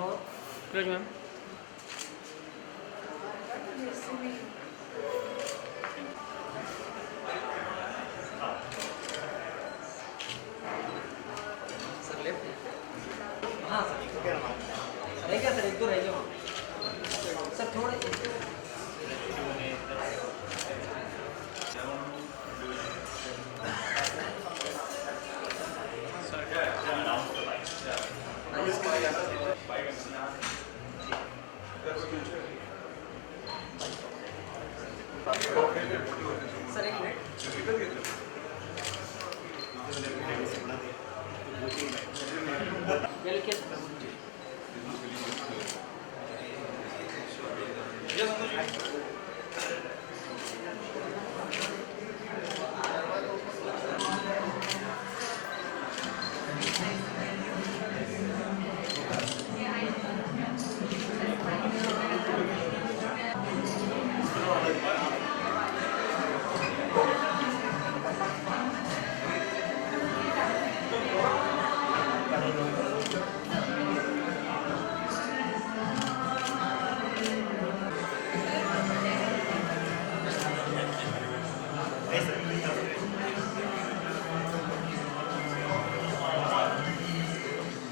Close ma'am. Sir left. हाँ sir क्या sir एक दो रह जाओ सर थोड़े। सर एक मिनट ये लिखिए sir.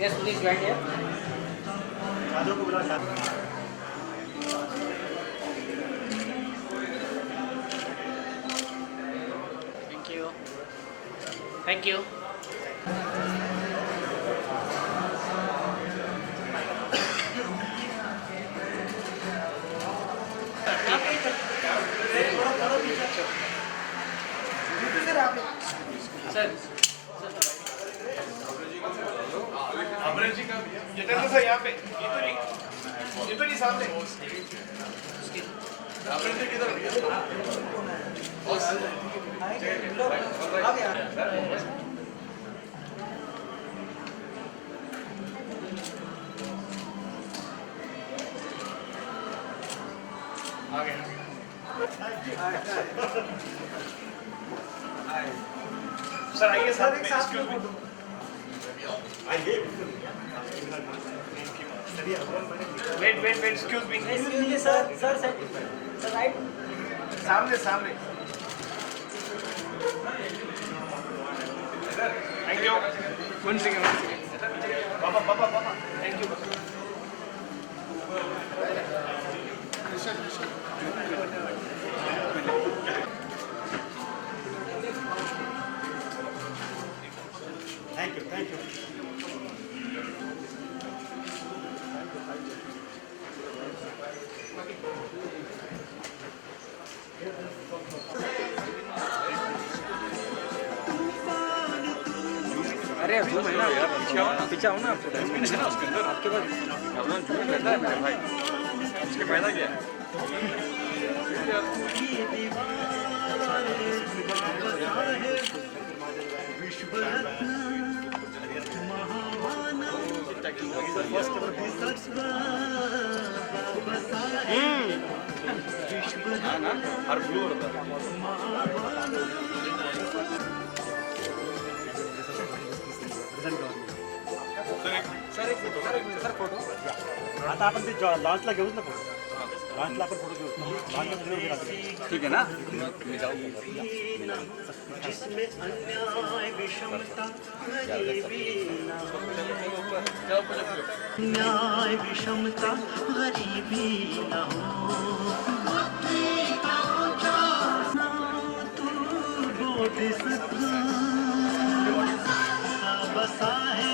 Yes, please join here. Thank you. Thank you. Sir Amaresh ji का ये टर्न था यहाँ पे ये तो नहीं सामने अमरेश जी किधर आ गया सर आइए sir excuse me wait excuse me sir sir sir sir right सामने थैंक यू वन सेकंड पापा थैंक यू थैंक यू अरे जूम है ना यार, पीछे आओ ना आपको है ना उसके अंदर आपके पास अपना जूम रहता है मेरे भाई उसके फायदा क्या है ना हर ब्लू होता है सर फोटो आता आपण ते लॉन्चला घेऊच ना फोटो लॉन्चला आपण फोटो घेऊ लॉन्चला ठीक है ना मैं जाऊँ जिसमें अन्याय विषमता न्याय विषमता गरीबी न हो तू बोधिसत्व बसा है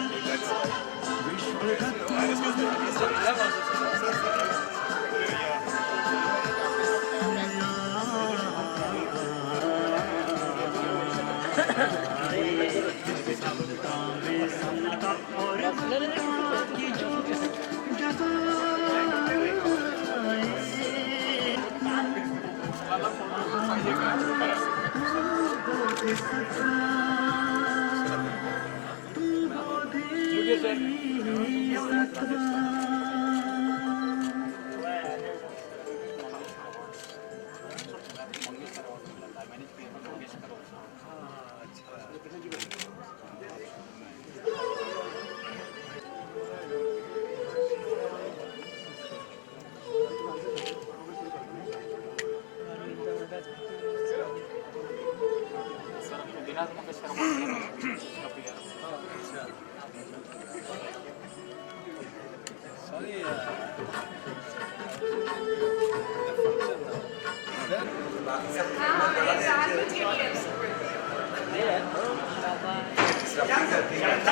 So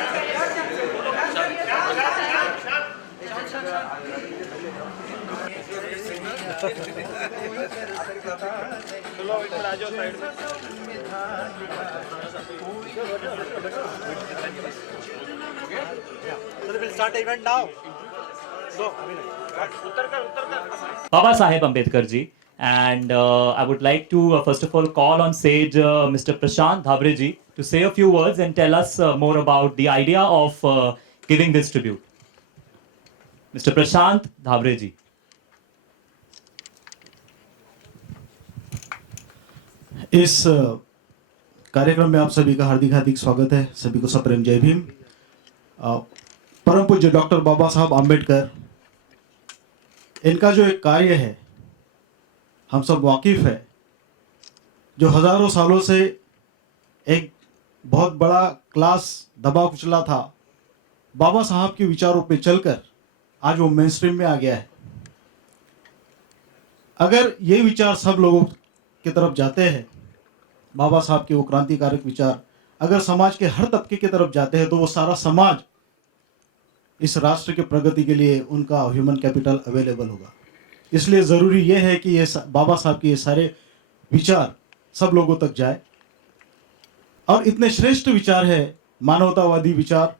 we'll start the event now. So, Baba Saheb Ambedkar ji. And I would like to first of all call on stage Mr. Prashant Dhabre ji to say a few words and tell us more about the idea of giving this tribute. Mr. Prashant Dhabre ji. इस कार्यक्रम में आप सभी का हार्दिक हार्दिक स्वागत है। सभी को सप्रेम जय भीम। परम पूज्य डॉक्टर बाबा साहब आम्बेडकर, इनका जो एक कार्य है हम सब वाकिफ है, जो हजारों सालों से एक बहुत बड़ा क्लास दबा कुचला था, बाबा साहब के विचारों पे चलकर आज वो मेन स्ट्रीम में आ गया है। अगर ये विचार सब लोगों की तरफ जाते हैं, बाबा साहब के वो क्रांतिकारक विचार अगर समाज के हर तबके की तरफ जाते हैं, तो वो सारा समाज इस राष्ट्र के प्रगति के लिए उनका ह्यूमन कैपिटल अवेलेबल होगा। इसलिए ज़रूरी ये है कि ये बाबा साहब के ये सारे विचार सब लोगों तक जाए। और इतने श्रेष्ठ विचार है, मानवतावादी विचार,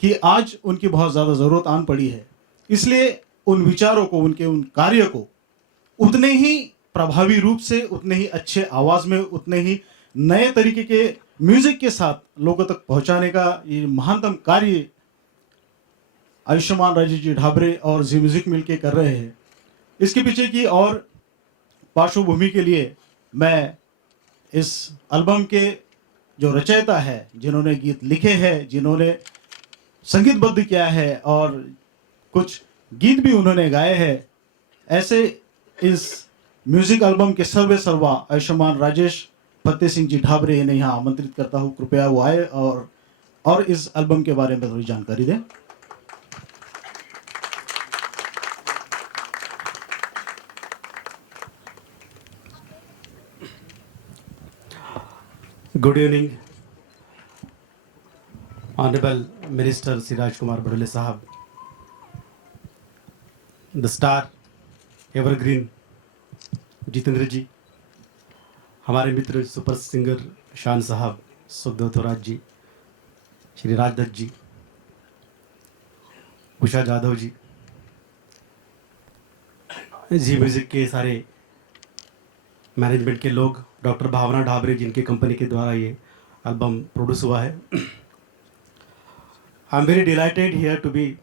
कि आज उनकी बहुत ज़्यादा ज़रूरत आन पड़ी है। इसलिए उन विचारों को, उनके उन कार्य को उतने ही प्रभावी रूप से, उतने ही अच्छे आवाज़ में, उतने ही नए तरीके के म्यूजिक के साथ लोगों तक पहुंचाने का ये महानतम कार्य आयुष्मान राजेश जी ढाबरे और जी म्यूजिक मिलके कर रहे हैं। इसके पीछे की और पार्श्वभूमि के लिए मैं इस एल्बम के जो रचयिता है, जिन्होंने गीत लिखे हैं, जिन्होंने संगीतबद्ध किया है और कुछ गीत भी उन्होंने गाए हैं, ऐसे इस म्यूजिक एल्बम के सर्वे सर्वा आयुष्मान राजेश फतेह सिंह जी ढाबरे, इन्हें यहाँ आमंत्रित करता हूँ, कृपया वो आए और इस एल्बम के बारे में थोड़ी जानकारी दें। Good evening, Honorable Minister Siraj Kumar Badole Sahab, the star, evergreen Jitendra जी, हमारे मित्र सुपर सिंगर शान साहब, सुखदेव थोराट जी, श्री राजदत्त जी, उषा जाधव जी, जी म्यूजिक के सारे मैनेजमेंट के लोग, डॉक्टर भावना ढाबरे जिनके कंपनी के द्वारा ये एल्बम प्रोड्यूस हुआ है। I am very delighted here to be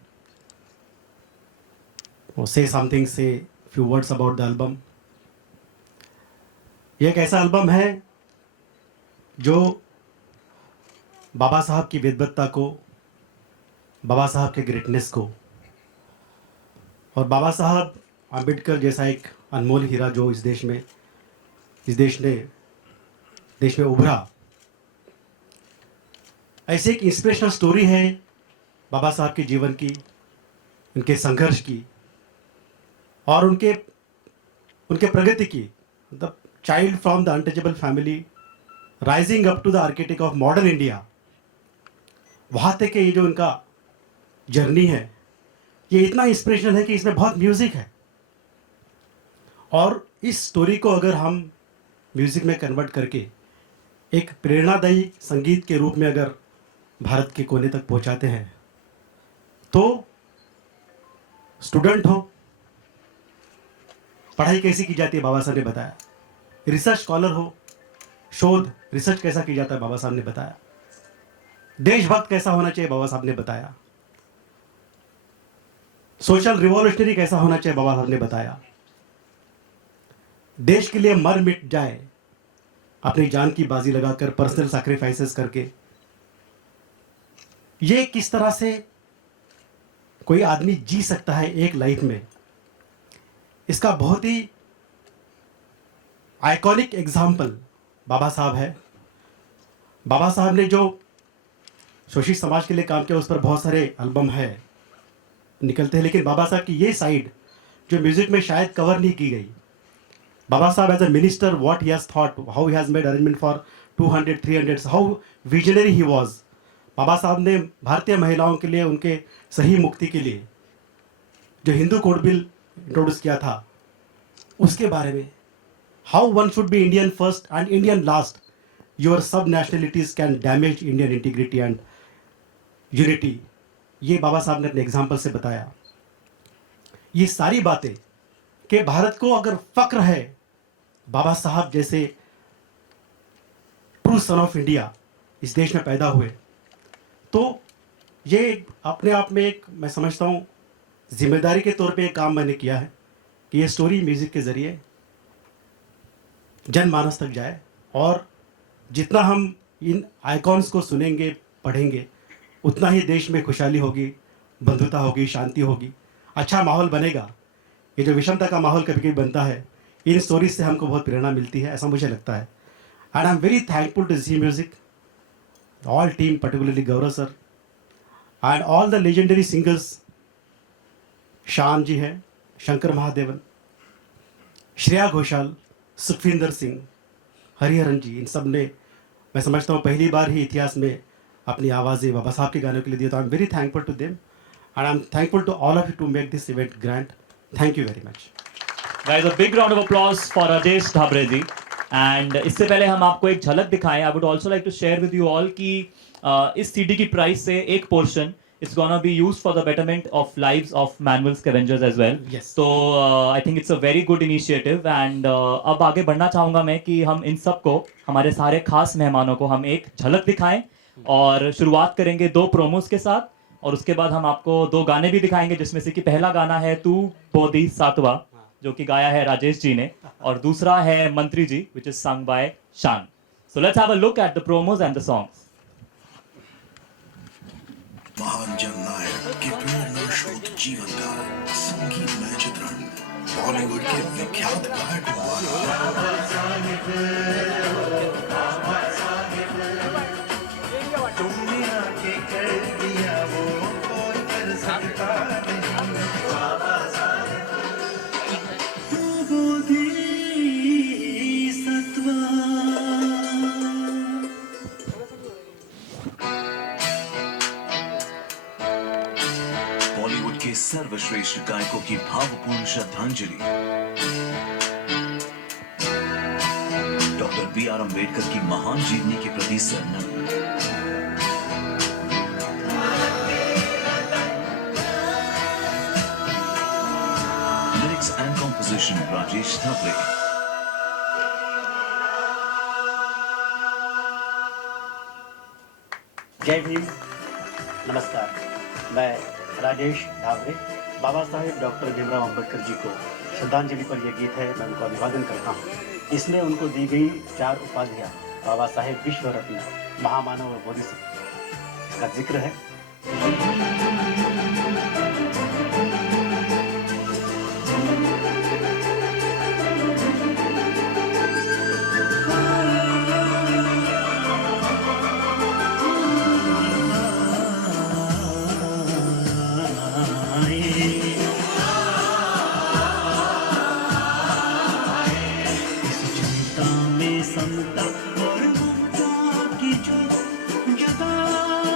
say something, say few words about the album. ये एक ऐसा एल्बम है जो बाबा साहब की विद्वत्ता को, बाबा साहब के ग्रेटनेस को और बाबा साहब आम्बेडकर जैसा एक अनमोल हीरा जो इस देश में उभरा, ऐसे एक इंस्पिरेशनल स्टोरी है बाबा साहब के जीवन की, उनके संघर्ष की और उनके प्रगति की। मतलब child from the untouchable family rising up to the architect of modern India, वहाँ तक ये जो उनका जर्नी है, ये इतना इंस्पिरेशनल है कि इसमें बहुत म्यूज़िक है। और इस स्टोरी को अगर हम म्यूज़िक में कन्वर्ट करके एक प्रेरणादायी संगीत के रूप में अगर भारत के कोने तक पहुंचाते हैं, तो स्टूडेंट हो, पढ़ाई कैसी की जाती है बाबा साहब ने बताया, रिसर्च स्कॉलर हो, शोध रिसर्च कैसा की जाता है बाबा साहब ने बताया, देशभक्त कैसा होना चाहिए बाबा साहब ने बताया, सोशल रिवॉल्यूशनरी कैसा होना चाहिए बाबा साहब ने बताया, देश के लिए मर मिट जाए अपनी जान की बाजी लगाकर, पर्सनल सैक्रिफाइसेस करके। ये किस तरह से कोई आदमी जी सकता है एक लाइफ में, इसका बहुत ही आइकॉनिक एग्जाम्पल बाबा साहब है। बाबा साहब ने जो शोषित समाज के लिए काम किया, उस पर बहुत सारे एल्बम है निकलते हैं, लेकिन बाबा साहब की ये साइड जो म्यूजिक में शायद कवर नहीं की गई। Babasaheb as a minister, what he has thought, how he has made arrangement for 200, 300, how visionary he was, Babasaheb ने भारतीय महिलाओं के लिए, उनके सही मुक्ति के लिए जो हिंदू कोड बिल इंट्रोड्यूस किया था, उसके बारे में, how one should be Indian first and Indian last, your sub nationalities can damage Indian integrity and unity, ये बाबा साहब ने अपने एग्जाम्पल से बताया। ये सारी बातें कि भारत को अगर फक्र है बाबा साहब जैसे ट्रू सन ऑफ इंडिया इस देश में पैदा हुए, तो ये अपने आप में एक, मैं समझता हूँ जिम्मेदारी के तौर पे एक काम मैंने किया है कि ये स्टोरी म्यूज़िक के ज़रिए जनमानस तक जाए, और जितना हम इन आइकॉन्स को सुनेंगे, पढ़ेंगे, उतना ही देश में खुशहाली होगी, बंधुता होगी, शांति होगी, अच्छा माहौल बनेगा। ये जो विषमता का माहौल कभी कभी बनता है, इन स्टोरीज से हमको बहुत प्रेरणा मिलती है, ऐसा मुझे लगता है। And I am very thankful to Zee music, all team, particularly Gaurav sir and all the legendary singers, Shaan ji हैं, शंकर महादेवन, श्रेया घोषाल, सुखविंदर सिंह, हरिहरन जी, इन सब ने, मैं समझता हूँ पहली बार ही इतिहास में अपनी आवाज़ें बाबा साहब के गानों के लिए दी। तो I am very thankful to them and I am thankful to all of you to make this event grand. Thank you very much. Guys, a big round of applause for Rajesh Dhabre ji. And इससे पहले हम आपको एक झलक दिखाएं, I would also like to share with you all कि इस CD की प्राइस से एक portion it's gonna be used for the betterment of lives of manual scavengers as well. Yes. तो I think it's a very good initiative and अब आगे बढ़ना चाहूँगा मैं कि हम इन सबको, हमारे सारे खास मेहमानों को हम एक झलक दिखाएं, और शुरुआत करेंगे 2 प्रोमोस के साथ, और उसके बाद हम आपको 2 गाने भी दिखाएंगे, जिसमें से कि पहला गाना है तू बोधी सातवा, जो कि गाया है राजेश जी ने, और दूसरा है मंत्री जी, विच इज sung by शान। So let's have a look at the promos and the songs. महान जननायक के प्रेरणा स्रोत जीवन का संगीतमय चित्रण बॉलीवुड के विख्यात गायकों द्वारा। तुमने आके कर दिया वो कोई कर सकता नहीं। तू बोधी सत्वा। बॉलीवुड के सर्वश्रेष्ठ गायकों की भावपूर्ण श्रद्धांजलि। डॉक्टर बी आर अम्बेडकर की महान जीवनी के प्रति सरनम। Lyrics and composition Rajesh Dhabre. जय भीम, नमस्कार। मैं राजेश धाबरे बाबा साहेब डॉक्टर भीमराव अंबेडकर जी को श्रद्धांजलि पर यह गीत है, मैं उनको अभिवादन करता हूँ। इसमें उनको दी गई 4 उपाधियाँ, बाबा साहेब विश्व रत्न, महामानव और बोधिसत्व का जिक्र है। समता और ममता की जो जताए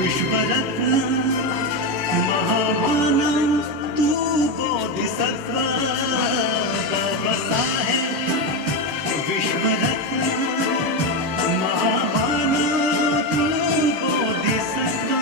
विश्व रत्न महामानव तू बोधिसत्व बाबा साहेब विश्व रत्न महामानव तू बोधिसत्व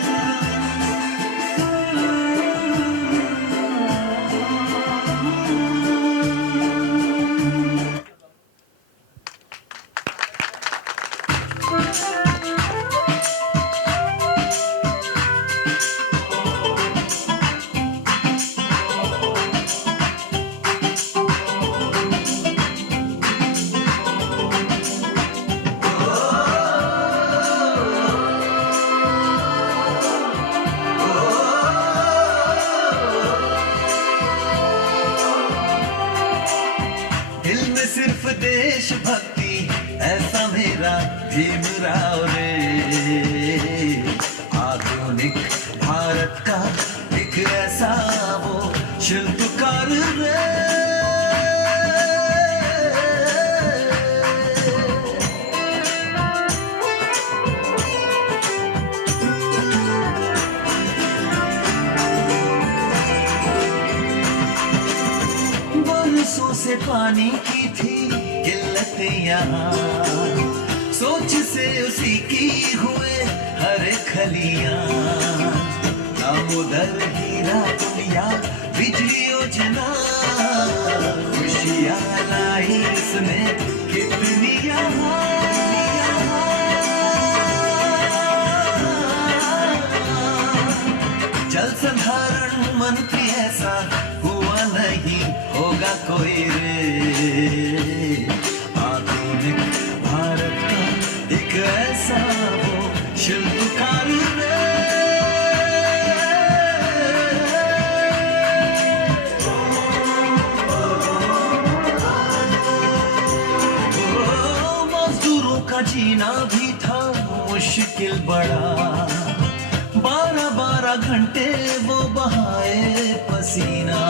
दिल में सिर्फ देशभक्ति ऐसा मेरा भीमराव रे आधुनिक भारत का एक ऐसा वो शिल्पकार रे बरसों से पानी की थी किल्लत यहाँ सोच से उसी की हुए हरे खलियां दामोदर हीरा दुनिया बिजली योजना खुशियाँ लाई इसने कितनी जल संधारण मंत्री ऐसा हुआ नहीं होगा कोई रे आधुनिक भारत का एक ऐसा वो शिल्पकार रे ओ, मजदूरों का जीना भी था मुश्किल बड़ा 12-12 घंटे वो बहाए पसीना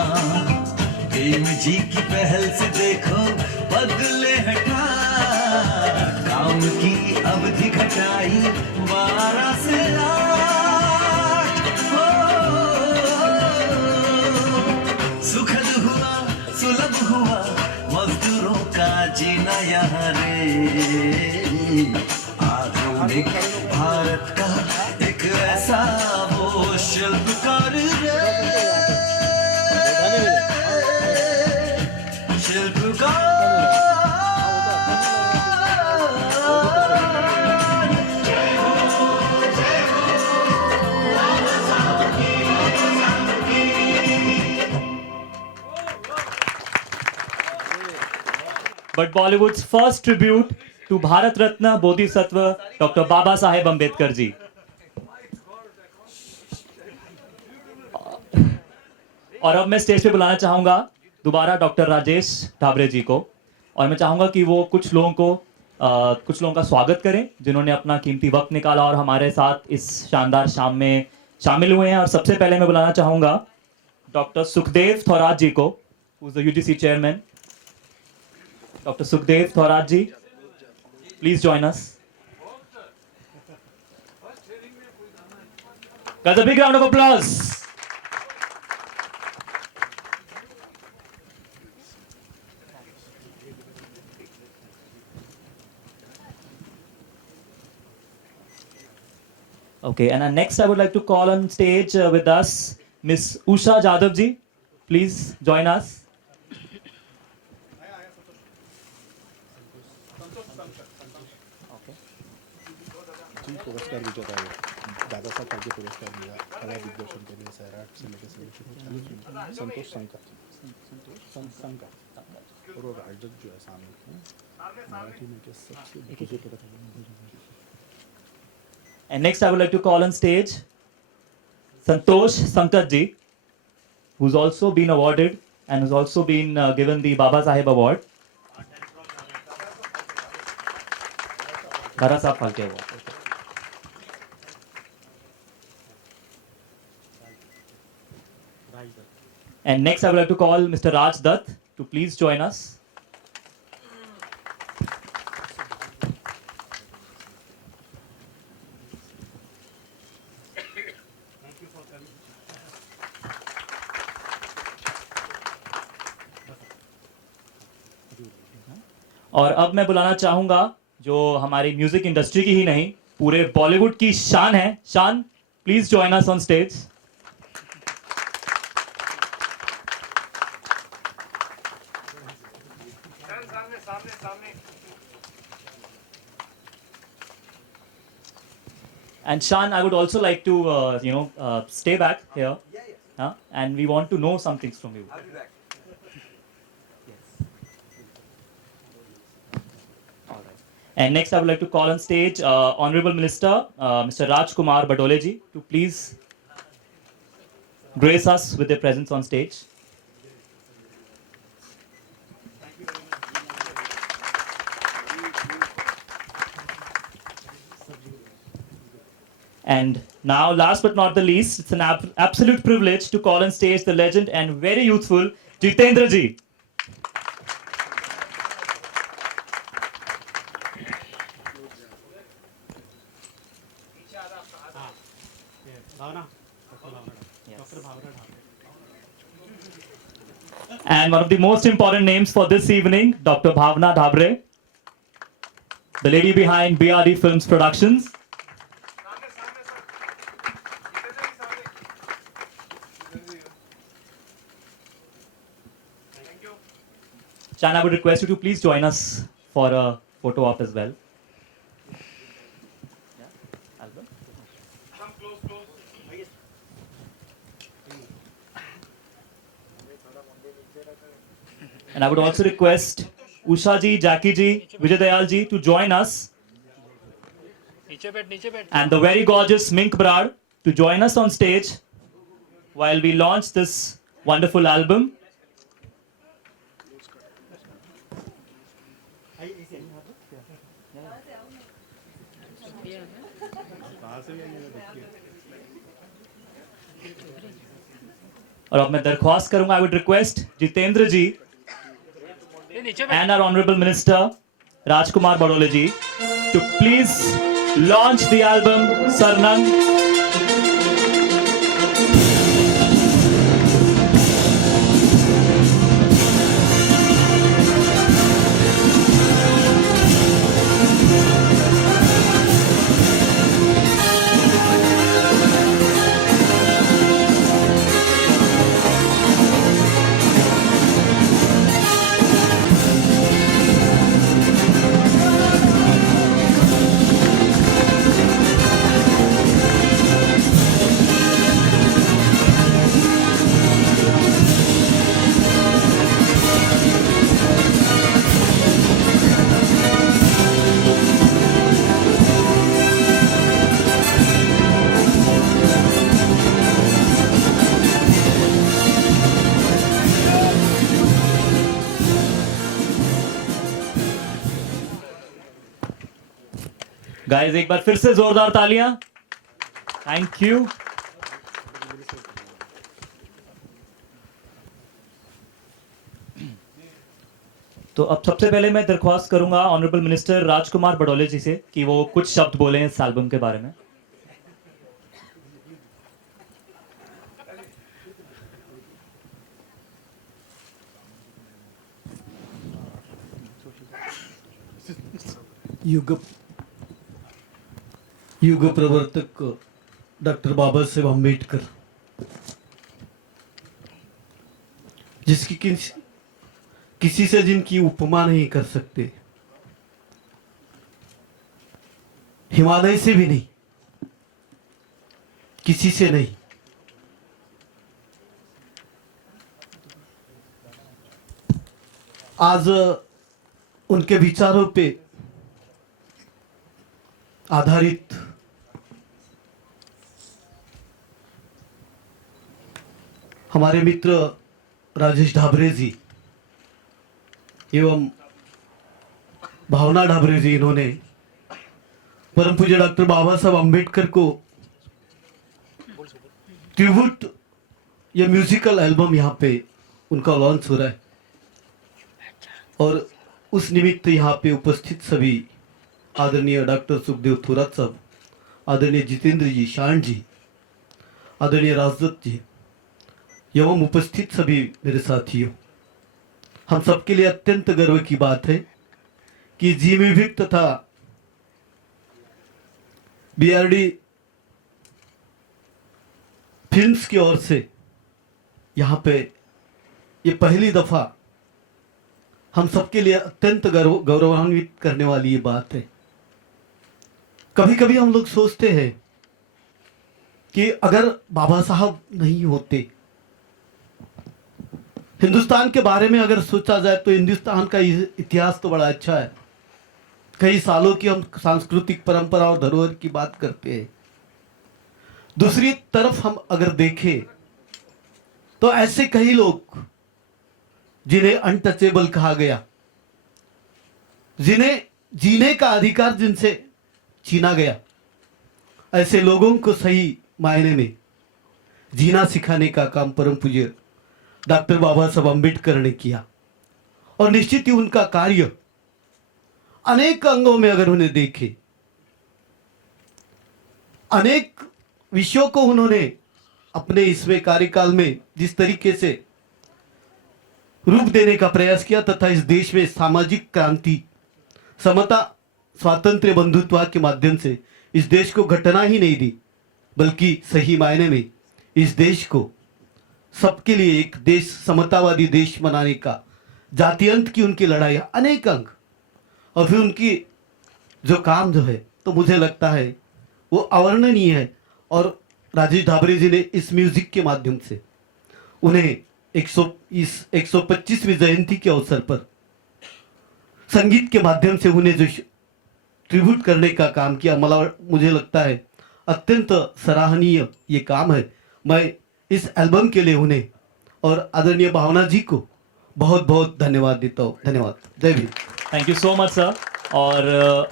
भीम जी की पहल से देखो बदले हटा काम की अवधि घटाई 12 से 8 सुखद हुआ सुलभ हुआ मजदूरों का जीना यहाँ रे आधुनिक भारत का एक ऐसा वो शिल्पकार रे But Bollywood's first tribute to Bharat Ratna Bodhisattva Dr. Baba Saheb Ambedkar ji. और अब मैं स्टेज पे बुलाना चाहूंगा दोबारा डॉक्टर राजेश ढाबरे जी को और मैं चाहूंगा कि वो कुछ लोगों का स्वागत करें जिन्होंने अपना कीमती वक्त निकाला और हमारे साथ इस शानदार शाम में शामिल हुए हैं। और सबसे पहले मैं बुलाना चाहूंगा डॉक्टर सुखदेव थोरात जी को, who is the UGC chairman. Dr. Sukhdev Thorat ji, please join us. Guys, a big round of applause. Okay, and next I would like to call on stage with us Miss Usha Jadhav ji. Please join us. पुरस्कार विजेता है दादा साहब फाल्के पुरस्कार मिला कला दिग्दर्शन के लिए सैराट से लेकर संतोष संका और वो राजद जो है सामने मराठी में के सबसे And next I would like to call on stage Santosh Sankat ji, who's also been awarded and has also been given the Baba Saheb Award. Bharat Saheb Phalke Award. And next I would like to call Mr. Raj Dutt to please join us. और अब मैं बुलाना चाहूंगा जो हमारी music industry की ही नहीं पूरे बॉलीवुड की शान है, शान, please join us on stage. सामने सामने सामने And Shan, I would also like to, stay back here. And we want to know some things from you. I'll be back. And next, I would like to call on stage Honorable Minister Mr. Rajkumar Badole ji to please grace us with their presence on stage. And now, last but not the least, it's an absolute privilege to call on stage the legend and very youthful Jitendra ji. Bhavna And one of the most important names for this evening, Dr. Bhavna Dhabre, the lady behind BRD Films Productions. सामने सामने sir इधर से सामने thank you Chan, I would request you to please join us for a photo op as well. Come close close And I would also request Usha ji, Jackie ji, Vijay Dayal ji to join us. And the very gorgeous Mink Brad to join us on stage while we launch this wonderful album. और अब मैं दरख्वास्त करूंगा, I would request Jitendra ji and our Honorable Minister Rajkumar Badole ji to please launch the album Sarnang. Guys एक बार फिर से जोरदार तालियां। Thank you. तो अब सबसे पहले मैं दरख्वास्त करूंगा ऑनरेबल मिनिस्टर राजकुमार बडोले जी से कि वो कुछ शब्द बोलें इस एल्बम के बारे में। युग प्रवर्तक डॉक्टर बाबा साहेब अम्बेडकर, जिसकी किसी से जिनकी उपमा नहीं कर सकते, हिमालय से भी नहीं, किसी से नहीं, आज उनके विचारों पे आधारित हमारे मित्र राजेश ढाबरे जी एवं भावना ढाबरे जी, इन्होंने परम पूज्य डॉक्टर बाबा साहब अम्बेडकर को ट्रिब्यूट या म्यूजिकल एल्बम यहाँ पे उनका लॉन्च हो रहा है और उस निमित्त यहाँ पे उपस्थित सभी आदरणीय डॉक्टर सुखदेव थोरात साहब, आदरणीय जितेंद्र जी, शान जी, आदरणीय राजदत्त जी एवं उपस्थित सभी मेरे साथियों, हम सबके लिए अत्यंत गर्व की बात है कि जिमी विक तथा बीआरडी फिल्म्स की ओर से यहाँ पे ये पहली दफा हम सबके लिए अत्यंत गौरवान्वित करने वाली ये बात है। कभी कभी हम लोग सोचते हैं कि अगर बाबा साहब नहीं होते, हिंदुस्तान के बारे में अगर सोचा जाए तो हिंदुस्तान का इतिहास तो बड़ा अच्छा है। कई सालों की हम सांस्कृतिक परंपरा और धरोहर की बात करते हैं। दूसरी तरफ हम अगर देखें तो ऐसे कई लोग जिन्हें अनटचेबल कहा गया, जिन्हें जीने का अधिकार जिनसे छीना गया, ऐसे लोगों को सही मायने में जीना सिखाने का काम परम पूज्य डॉक्टर बाबा साहब अम्बेडकर ने किया। और निश्चित ही उनका कार्य अनेक अंगों में अगर उन्हें देखे, अनेक विषयों को उन्होंने अपने इसमें कार्यकाल में जिस तरीके से रूप देने का प्रयास किया तथा इस देश में सामाजिक क्रांति, समता, स्वातंत्र्य, बंधुत्व के माध्यम से इस देश को घटना ही नहीं दी, बल्कि सही मायने में इस देश को सबके लिए एक देश, समतावादी देश बनाने का, जाति अंत की उनकी लड़ाई, अनेक अंग, और फिर उनकी जो काम जो है, तो मुझे लगता है वो अवर्णनीय है। और राजेश ढाबरे जी ने इस म्यूजिक के माध्यम से उन्हें 125वीं जयंती के अवसर पर संगीत के माध्यम से उन्हें जो ट्रिब्यूट करने का काम किया, मुझे लगता है अत्यंत सराहनीय ये काम है। मैं इस एल्बम के लिए उन्हें और आदरणीय भावना जी को बहुत बहुत धन्यवाद देता हूँ। धन्यवाद। जय Bhim. Thank you so much sir. और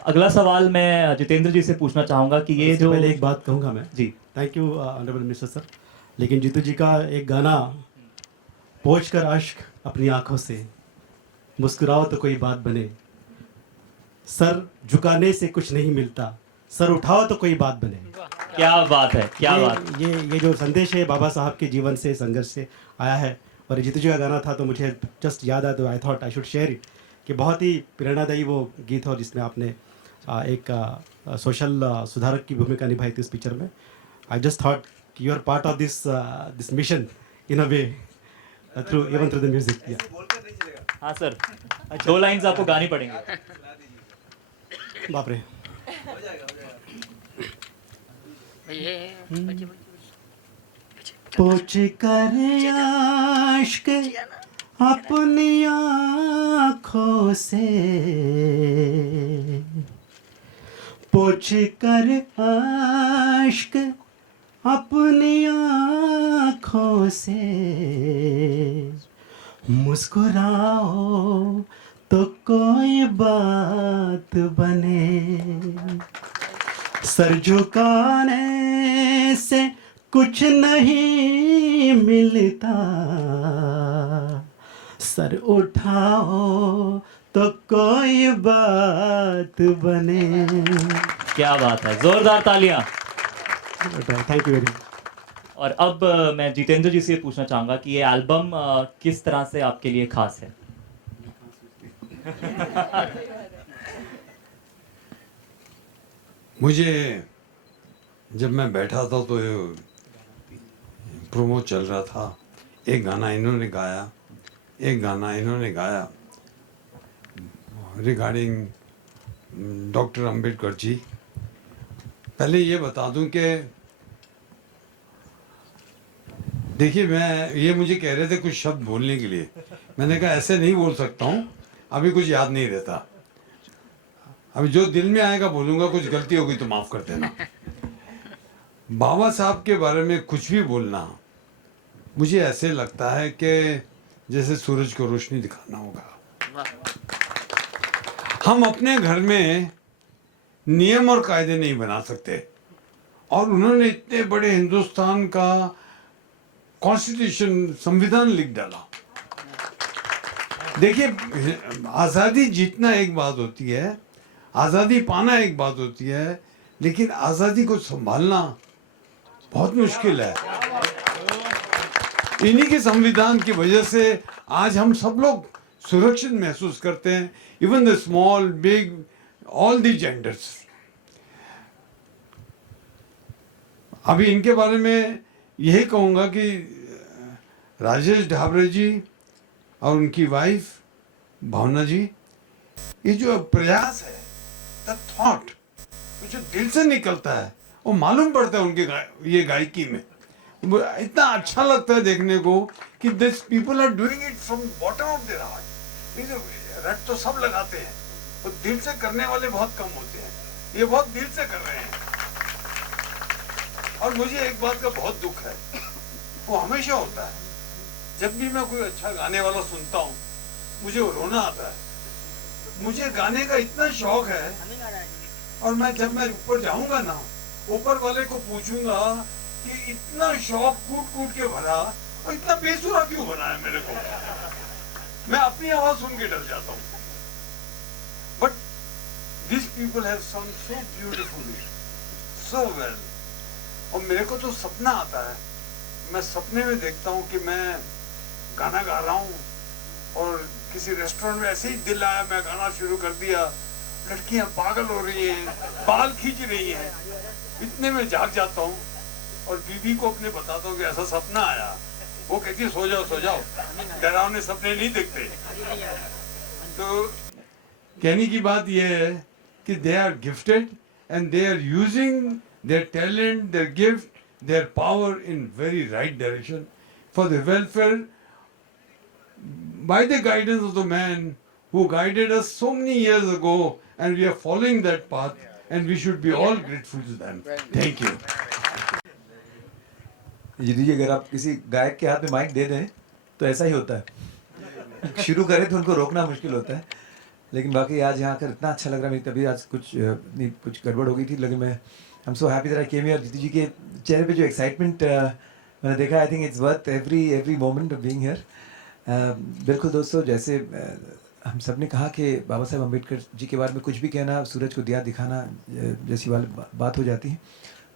अगला सवाल मैं जितेंद्र जी से पूछना चाहूँगा कि ये जो पहले एक बात कहूँगा मैं जी। Thank you honourable minister sir. लेकिन जीतू जी का एक गाना, पोंछ कर अश्क अपनी आंखों से, मुस्कुराओ तो कोई बात बने, सर झुकाने से कुछ नहीं मिलता, सर उठाओ तो कोई बात बने। क्या बात है, क्या बात। ये जो संदेश है बाबा साहब के जीवन से, संघर्ष से आया है। और जीतू जी का गाना था तो मुझे जस्ट याद आया, तो I thought I should share it, कि बहुत ही प्रेरणादायी वो गीत हो जिसमें आपने एक सोशल सुधारक की भूमिका निभाई थी इस पिक्चर में। I just thought you are part of this mission in a way through even through the music. हाँ सर, 2 लाइंस आपको गानी पड़ेंगे। बाप रे। पोंछ कर अश्क अपनी आँखों से, पोंछ कर अश्क अपनी आँखों से, मुस्कुराओ तो कोई बात बने, सर झुकाने से कुछ नहीं मिलता, सर उठाओ तो कोई बात बने। क्या बात है, जोरदार तालियां। Thank you very much. और अब मैं जितेंद्र जी से पूछना चाहूँगा कि ये एल्बम किस तरह से आपके लिए खास है। मुझे जब मैं बैठा था तो प्रोमो चल रहा था, एक गाना इन्होंने गाया, एक गाना इन्होंने गाया रिगार्डिंग डॉक्टर अंबेडकर जी। पहले ये बता दूं कि देखिए, ये मुझे कह रहे थे कुछ शब्द बोलने के लिए, मैंने कहा ऐसे नहीं बोल सकता हूँ, अभी कुछ याद नहीं रहता, अभी जो दिल में आएगा बोलूँगा, कुछ गलती होगी तो माफ़ कर देना। बाबा साहब के बारे में कुछ भी बोलना मुझे ऐसे लगता है कि जैसे सूरज को रोशनी दिखाना होगा। हम अपने घर में नियम और कायदे नहीं बना सकते, और उन्होंने इतने बड़े हिंदुस्तान का कॉन्स्टिट्यूशन, संविधान लिख डाला। देखिए, आज़ादी जीतना एक बात होती है, आज़ादी पाना एक बात होती है, लेकिन आज़ादी को संभालना बहुत मुश्किल है। इन्हीं के संविधान की वजह से आज हम सब लोग सुरक्षित महसूस करते हैं, even the small big all the genders. अभी इनके बारे में यही कहूँगा कि राजेश ढाबरे जी और उनकी वाइफ भावना जी, ये जो प्रयास है, द थॉट जो दिल से निकलता है वो मालूम पड़ता है उनके ये गायकी में। वो इतना अच्छा लगता है देखने को कि this people are doing it from bottom of their heart. रट तो सब लगाते हैं, तो दिल से करने वाले बहुत कम होते हैं, ये बहुत दिल से कर रहे हैं। और मुझे एक बात का बहुत दुख है, वो हमेशा होता है, जब भी मैं कोई अच्छा गाने वाला सुनता हूँ मुझे रोना आता है। मुझे गाने का इतना शौक है, और जब मैं ऊपर जाऊंगा ना, ऊपर वाले को पूछूंगा कि इतना शौक कूट कूट के भरा और इतना बेसुरा क्यों बना है मेरे को। मैं अपनी आवाज सुन के डर जाता हूँ। But this people have song so beautifully, so well. और मेरे को तो सपना आता है, मैं सपने में देखता हूँ कि मैं गाना गा रहा हूँ और किसी रेस्टोरेंट में ऐसे ही दिल आया, मैं गाना शुरू कर दिया, लड़कियां पागल हो रही हैं, बाल खींच रही हैं, इतने में जाग जाता हूँ और बीवी को अपने बताता हूँ कि ऐसा सपना आया। वो कहती है सो जाओ, डरावने सपने नहीं देखते। तो कहने की बात यह है कि they are gifted and they are using their talent, their gift, their power in very right direction for the welfare by the guidance of the man who guided us so many years ago, and we are following that path, and we should be all grateful to them. Thank you. ये दीजिए, अगर आप किसी गायक के हाथ में mic दे दें तो ऐसा ही होता है। शुरू करें तो उनको रोकना मुश्किल होता है, लेकिन बाकी आज यहाँ आकर इतना अच्छा लग रहा है। मेरी तभी आज कुछ गड़बड़ हो गई थी, लेकिन मैं I am so happy that I came here. दीदी जी के चेहरे पे जो एक्साइटमेंट मैंने देखा, I think it's worth every moment of being here. बिल्कुल दोस्तों, जैसे हम सब ने कहा कि बाबा साहेब अम्बेडकर जी के बारे में कुछ भी कहना, सूरज को दिया दिखाना जैसी वाली बात हो जाती है।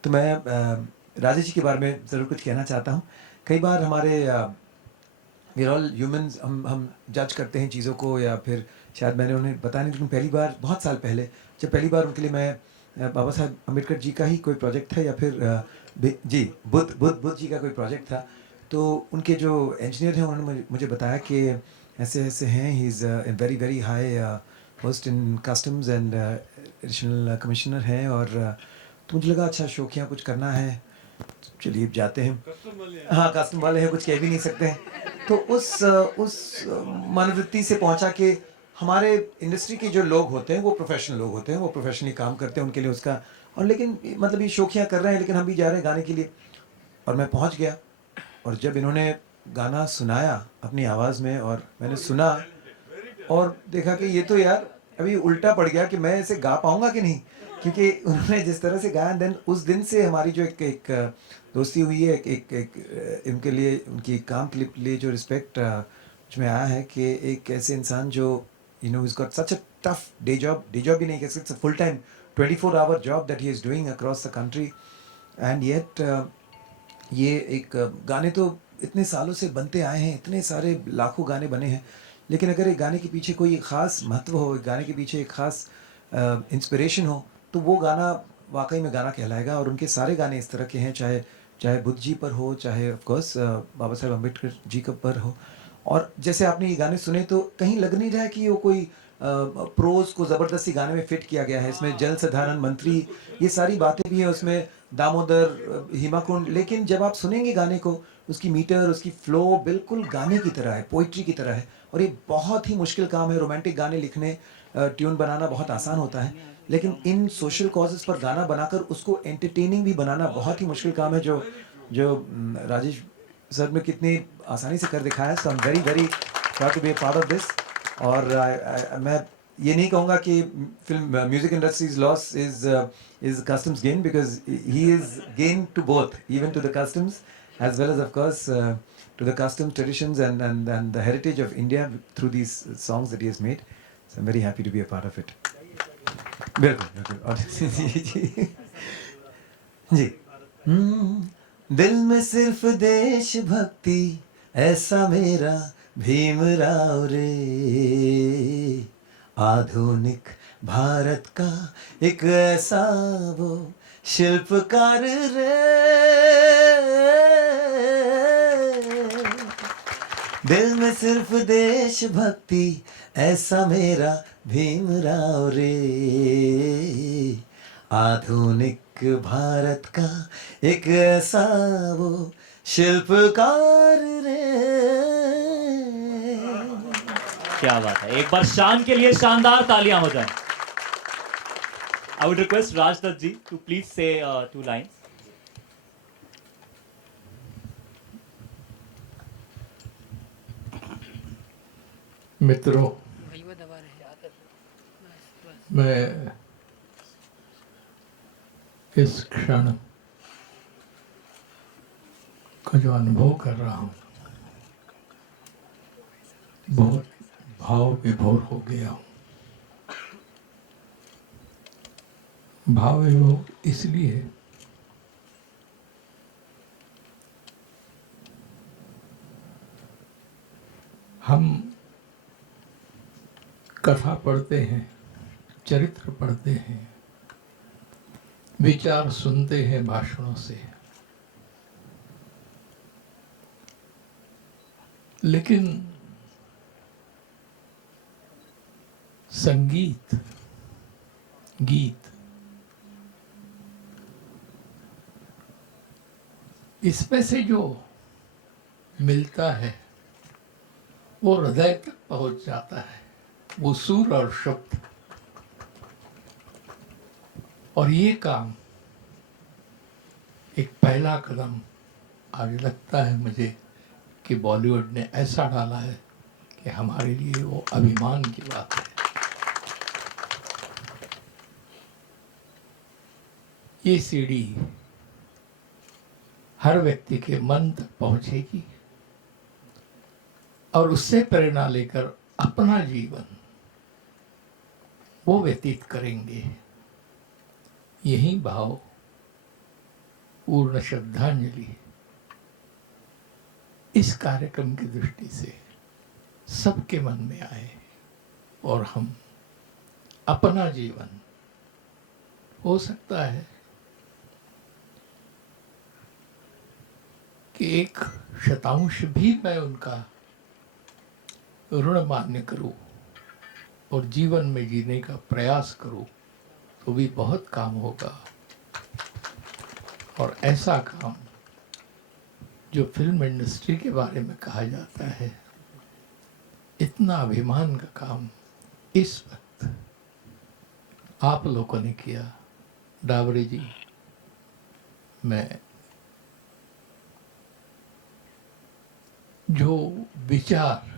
तो मैं राजेश जी के बारे में ज़रूर कुछ कहना चाहता हूँ। कई बार हमारे वी आर ऑल ह्यूमंस, हम जज करते हैं चीज़ों को, या फिर शायद मैंने उन्हें बताया नहीं, लेकिन पहली बार बहुत साल पहले जब पहली बार उनके लिए मैं बाबा साहेब अम्बेडकर जी का ही कोई प्रोजेक्ट था, या फिर जी बुद्ध जी का कोई प्रोजेक्ट था, तो उनके जो इंजीनियर हैं उन्होंने मुझे बताया कि ऐसे ऐसे हैं, he is very very high post in customs and additional commissioner हैं। और तो मुझे लगा अच्छा शौकिया कुछ करना है, चलिए जाते हैं। हाँ, कस्टम वाले हैं, कुछ कह भी नहीं सकते हैं। तो उस मनोवृत्ति से पहुंचा कि हमारे इंडस्ट्री के जो लोग होते हैं वो प्रोफेशनल लोग होते हैं, वो प्रोफेशनली काम करते हैं, उनके लिए उसका, और लेकिन मतलब ये शौकिया कर रहे हैं, लेकिन हम भी जा रहे हैं गाने के लिए। और मैं पहुँच गया, और जब इन्होंने गाना सुनाया अपनी आवाज़ में, और मैंने सुना और देखा कि ये तो यार अभी उल्टा पड़ गया कि मैं इसे गा पाऊँगा कि नहीं, क्योंकि उन्होंने जिस तरह से गाया। देन उस दिन से हमारी जो एक दोस्ती हुई है, एक इनके लिए, उनकी काम के लिए जो रिस्पेक्ट मुझमें आया है कि एक ऐसे इंसान जो you know is got such a tough day job भी नहीं कह सकते, full time 24 hour job that he is doing across the country, and yet ये एक गाने तो इतने सालों से बनते आए हैं, इतने सारे लाखों गाने बने हैं, लेकिन अगर एक गाने के पीछे कोई ख़ास महत्व हो, एक गाने के पीछे एक ख़ास इंस्पिरेशन हो, तो वो गाना वाकई में गाना कहलाएगा। और उनके सारे गाने इस तरह के हैं, चाहे बुद्ध जी पर हो, चाहे ऑफकोर्स बाबा साहेब अम्बेडकर जी का पर हो। और जैसे आपने ये गाने सुने तो कहीं लग नहीं रहा है कि वो कोई प्रोज को ज़बरदस्ती गाने में फिट किया गया है। इसमें जल सधारण मंत्री, ये सारी बातें भी हैं उसमें, दामोदर, हिमाकुंड, लेकिन जब आप सुनेंगे गाने को, उसकी मीटर, उसकी फ्लो बिल्कुल गाने की तरह है, पोइट्री की तरह है। और ये बहुत ही मुश्किल काम है। रोमांटिक गाने लिखने, ट्यून बनाना बहुत आसान होता है, लेकिन इन सोशल कॉजेज़ पर गाना बनाकर उसको एंटरटेनिंग भी बनाना बहुत ही मुश्किल काम है, जो राजेश सर ने कितनी आसानी से कर दिखाया। So I am very very proud to be a part of this. और मैं ये नहीं कहूँगा कि film music industries loss is customs gain, because he is gain to both, even to the customs as well as of course to the customs, traditions and the heritage of India through these songs that he has made. So I'm very happy to be a part of it. बिल्कुल जी। दिल में सिर्फ देश भक्ति, ऐसा मेरा भीमराव रे, आधुनिक भारत का एक ऐसा वो शिल्पकार रे, दिल में सिर्फ देशभक्ति ऐसा मेरा भीमराव रे, आधुनिक भारत का एक ऐसा वो शिल्पकार रे। क्या बात है, एक बार शान के लिए शानदार तालियां हो जाए। I would request Raj Dutt ji to please say 2 lines. मित्रों, मैं इस क्षण का जो अनुभव कर रहा हूँ, बहुत भाव विभोर हो गया हूँ। भाव विभोर इसलिए हम कथा पढ़ते हैं, चरित्र पढ़ते हैं, विचार सुनते हैं भाषणों से, लेकिन संगीत, गीत, इसमें से जो मिलता है वो हृदय तक पहुंच जाता है, वो सुर और शब्द। और ये काम एक पहला कदम आज लगता है मुझे कि बॉलीवुड ने ऐसा डाला है कि हमारे लिए वो अभिमान की बात है। ये सीढ़ी हर व्यक्ति के मन तक पहुंचेगी और उससे प्रेरणा लेकर अपना जीवन वो व्यतीत करेंगे। यही भाव पूर्ण श्रद्धांजलि इस कार्यक्रम की दृष्टि से सबके मन में आए और हम अपना जीवन, हो सकता है कि 1% भी मैं उनका ऋण मान्य करूं और जीवन में जीने का प्रयास करूं तो भी बहुत काम होगा। और ऐसा काम जो फिल्म इंडस्ट्री के बारे में कहा जाता है, इतना अभिमान का काम इस वक्त आप लोगों ने किया। डावरे जी, मैं जो विचार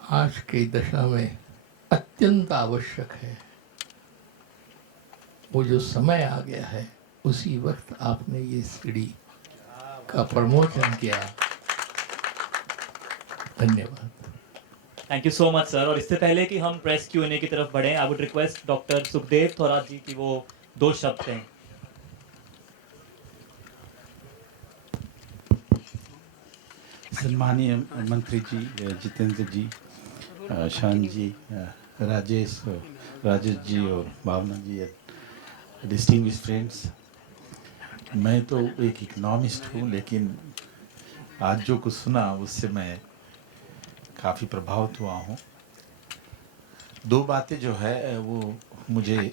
आज की दशा में अत्यंत आवश्यक है, वो जो समय आ गया है, उसी वक्त आपने ये सीढ़ी का प्रमोशन किया। धन्यवाद। Thank you so much sir. और इससे पहले कि हम प्रेस Q&A की तरफ बढ़ें, I would request doctor Sukhdev Thorat ji की वो 2 शब्द हैं। सम्मानीय मंत्री जी, जितेंद्र जी, शान जी, राजेश जी और भावना जी, डिस्टिंग्विश्ड फ्रेंड्स, मैं तो एक इकोनॉमिस्ट हूँ, लेकिन आज जो कुछ सुना उससे मैं काफ़ी प्रभावित हुआ हूँ। 2 बातें जो है वो मुझे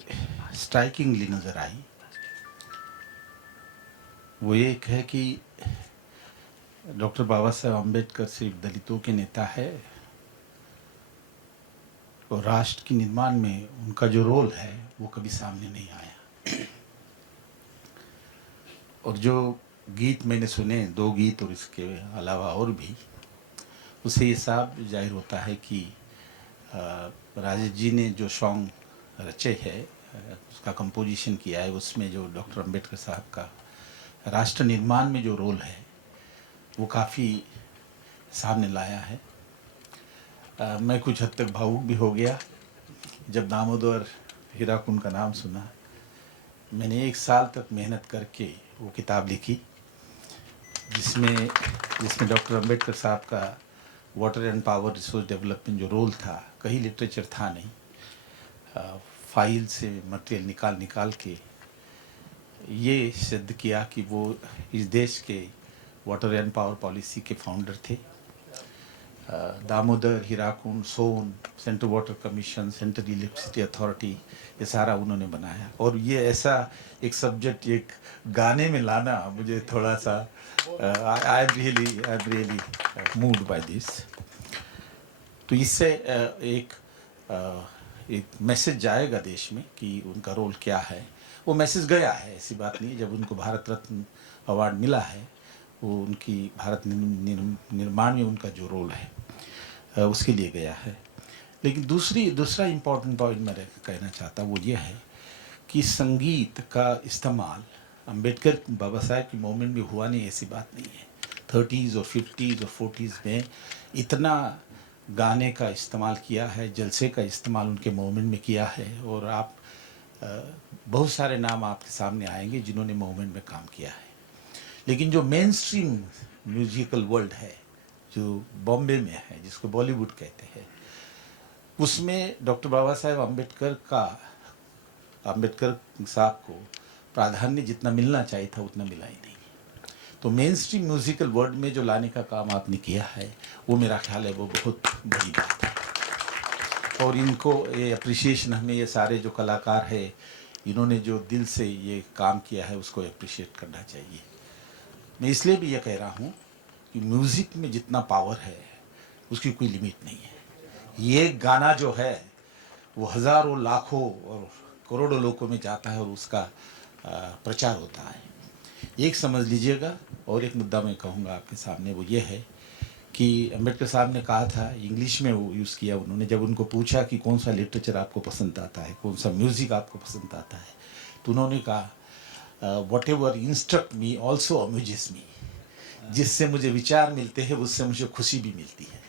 स्ट्राइकिंगली नज़र आई। वो एक है कि डॉक्टर बाबा साहेब अम्बेडकर सिर्फ दलितों के नेता है और राष्ट्र के निर्माण में उनका जो रोल है वो कभी सामने नहीं आया। और जो गीत मैंने सुने, 2 गीत और इसके अलावा और भी, उससे ये साफ जाहिर होता है कि राजेश जी ने जो सॉन्ग रचे है, उसका कंपोजिशन किया है, उसमें जो डॉक्टर अम्बेडकर साहब का राष्ट्र निर्माण में जो रोल है वो काफ़ी सामने लाया है। मैं कुछ हद तक भावुक भी हो गया जब दामोदर हीराकुंड का नाम सुना। मैंने 1 साल तक मेहनत करके वो किताब लिखी जिसमें डॉक्टर अंबेडकर साहब का water and power resource development जो रोल था, कहीं लिटरेचर था नहीं। फाइल से मटेरियल निकाल के ये सिद्ध किया कि वो इस देश के वाटर एंड पावर पॉलिसी के फाउंडर थे। Damodar, Hirakud, Son, central water commission, central electricity authority, ये सारा उन्होंने बनाया। और ये ऐसा एक सब्जेक्ट एक गाने में लाना मुझे थोड़ा सा I am really moved by this. तो इससे एक मैसेज जाएगा देश में कि उनका रोल क्या है। वो मैसेज गया है, ऐसी बात नहीं। जब उनको भारत रत्न अवार्ड मिला है, वो उनकी भारत निर्माण में उनका जो रोल है उसके लिए गया है। लेकिन दूसरा इम्पोर्टेंट पॉइंट मैं कहना चाहता वो ये है कि संगीत का इस्तेमाल अंबेडकर बाबा साहब की मूवमेंट में हुआ नहीं, ऐसी बात नहीं है। 30s और 50s और 40s में इतना गाने का इस्तेमाल किया है, जलसे का इस्तेमाल उनके मूवमेंट में किया है। और आप बहुत सारे नाम आपके सामने आएंगे जिन्होंने मूवमेंट में काम किया है। लेकिन जो मेन स्ट्रीम म्यूजिकल वर्ल्ड है, जो बॉम्बे में है, जिसको बॉलीवुड कहते हैं, उसमें डॉक्टर बाबा साहेब अम्बेडकर साहब को प्राधान्य जितना मिलना चाहिए था उतना मिला ही नहीं। तो मेन स्ट्रीम म्यूजिकल वर्ल्ड में जो लाने का काम आपने किया है, वो मेरा ख्याल है वो बहुत बड़ी बात है। और इनको ये अप्रिशिएशन, हमें ये सारे जो कलाकार हैं, इन्होंने जो दिल से ये काम किया है, उसको अप्रिशिएट करना चाहिए। मैं इसलिए भी ये कह रहा हूँ कि म्यूज़िक में जितना पावर है उसकी कोई लिमिट नहीं है। ये गाना जो है वो हज़ारों, लाखों और करोड़ों लोगों में जाता है और उसका प्रचार होता है। एक समझ लीजिएगा। और एक मुद्दा मैं कहूँगा आपके सामने, वो ये है कि अम्बेडकर साहब ने कहा था, इंग्लिश में वो यूज़ किया उन्होंने, जब उनको पूछा कि कौन सा लिटरेचर आपको पसंद आता है, कौन सा म्यूज़िक आपको पसंद आता है, तो उन्होंने कहा whatever instruct me also amuses me। जिससे मुझे विचार मिलते हैं उससे मुझे खुशी भी मिलती है।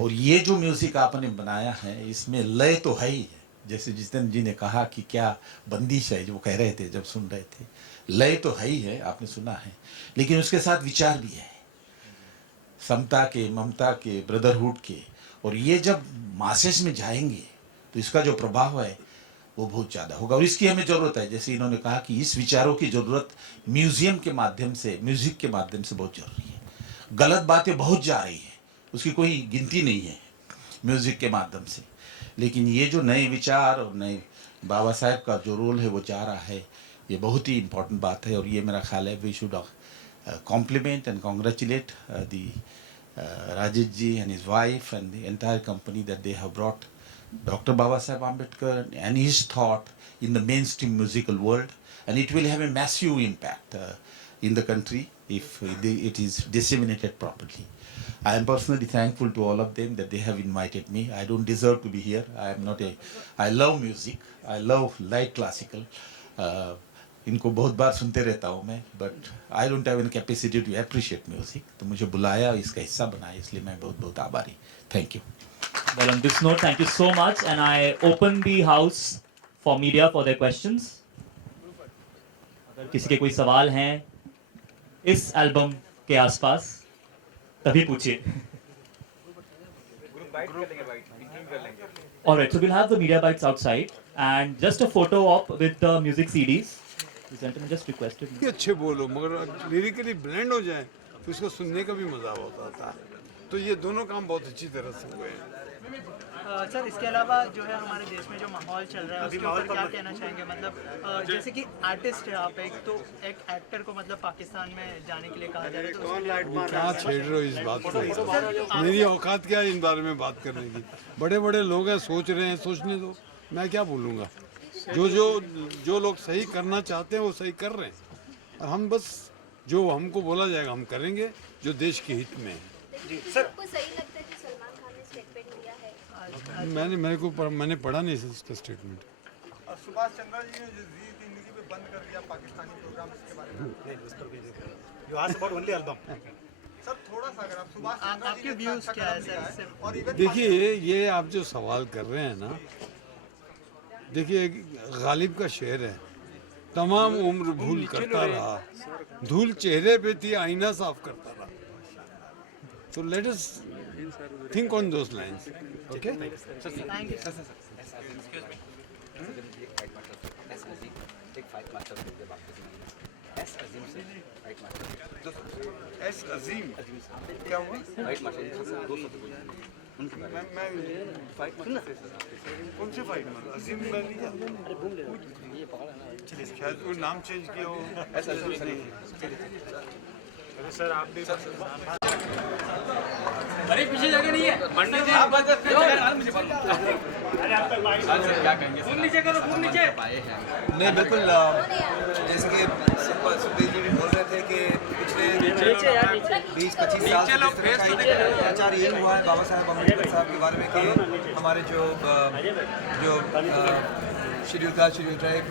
और ये जो म्यूज़िक आपने बनाया है, इसमें लय तो है ही है। जैसे जितेंद्र जी ने कहा कि क्या बंदिश है, जो कह रहे थे जब सुन रहे थे, लय तो है ही है, आपने सुना है, लेकिन उसके साथ विचार भी है, समता के, ममता के, ब्रदरहुड के। और ये जब मासेस में जाएंगे तो इसका जो प्रभाव है वो बहुत ज़्यादा होगा। और इसकी हमें ज़रूरत है। जैसे इन्होंने कहा कि इस विचारों की ज़रूरत म्यूज़ियम के माध्यम से, म्यूज़िक के माध्यम से बहुत ज़रूरी है। गलत बातें बहुत जा रही है, उसकी कोई गिनती नहीं है म्यूज़िक के माध्यम से। लेकिन ये जो नए विचार और नए बाबा साहेब का जो रोल है वो जा रहा है, ये बहुत ही इम्पोर्टेंट बात है। और ये मेरा ख्याल है we should compliment and congratulate Rajesh ji and his wife and the entire company that they have brought Dr. Baba Saheb Ambedkar and his thought in the mainstream musical world, and it will have a massive impact in the country if it is disseminated properly. I am personally thankful to all of them that they have invited me. I don't deserve to be here. I love music. I love light classical. इनको बहुत बार सुनते रहता हूँ मैं, but I don't have any capacity to appreciate music. तो मुझे बुलाया, इसका हिस्सा बनाया, इसलिए मैं बहुत बहुत आभारी। Thank you. Well, on this note, thank you so much, and I open the house for media for their questions. अगर किसी के कोई सवाल हैं इस एल्बम के आसपास, तभी पूछिए। All right, so we'll have the media bites outside, and just a photo op with the music CDs. The gentleman just requested me. अच्छे बोलो, मगर लिरिकली ब्लेंड हो जाए तो उसको सुनने का भी मजा होता है। तो ये दोनों काम बहुत अच्छी तरह से हुए हैं। सर, इसके अलावा जो है हमारे देश में जो माहौल चल रहा है उसके ऊपर क्या कहना चाहेंगे? मतलब जैसे कि आर्टिस्ट है आप एक, तो एक एक्टर को मतलब पाकिस्तान में जाने के लिए कहा जा रहा है, तो उसके लिए क्या छेड़ रहे हो इस बात को? मेरी औकात क्या है इन बारे में बात करने की? बड़े बड़े लोग हैं, सोच रहे हैं, सोचने दो, मैं क्या बोलूँगा? जो लोग सही करना चाहते हैं वो सही कर रहे हैं, और हम बस जो हमको बोला जाएगा हम करेंगे, जो देश के हित में है। जी सर, आपको सही लगता है कि सलमान खान ने स्टेटमेंट दिया है? मैंने पढ़ा नहीं उसका स्टेटमेंट। सुभाष चंद्र जी ने जो जी जिंदगी पे बंद कर दिया पाकिस्तानी प्रोग्राम, इसके बारे में You asked about only album. Sir थोड़ा सा अगर आप सुभाष आपके व्यूज क्या है सर? देखिए, ये आप जो सवाल कर रहे हैं ना, देखिए गालिब का शेर है, तमाम उम्र भूल करता रहा, धूल चेहरे पे थी आईना साफ करता रहा। तो let us think on those lines, okay? Thank you. S Azim क्या हुआ? मैं कौन से फाइट में? अजीम मैं नहीं जानता। शायद कोई नाम चेंज किया हो। अरे सर आप भी अरे पीछे जगह नहीं है मंडी जी आप बात करते हो मुझे अरे आप तक माइक क्या कहेंगे फोन नीचे करो फोन नीचे नहीं बिल्कुल जैसे कि सुखदेव जी बोल रहे थे कि पिछले 20-25 साल से प्रचार ये हुआ है बाबा साहब अम्बेडकर साहब के बारे में कि हमारे जो शेड्यूल कास्ट शेड्यूल ट्राइब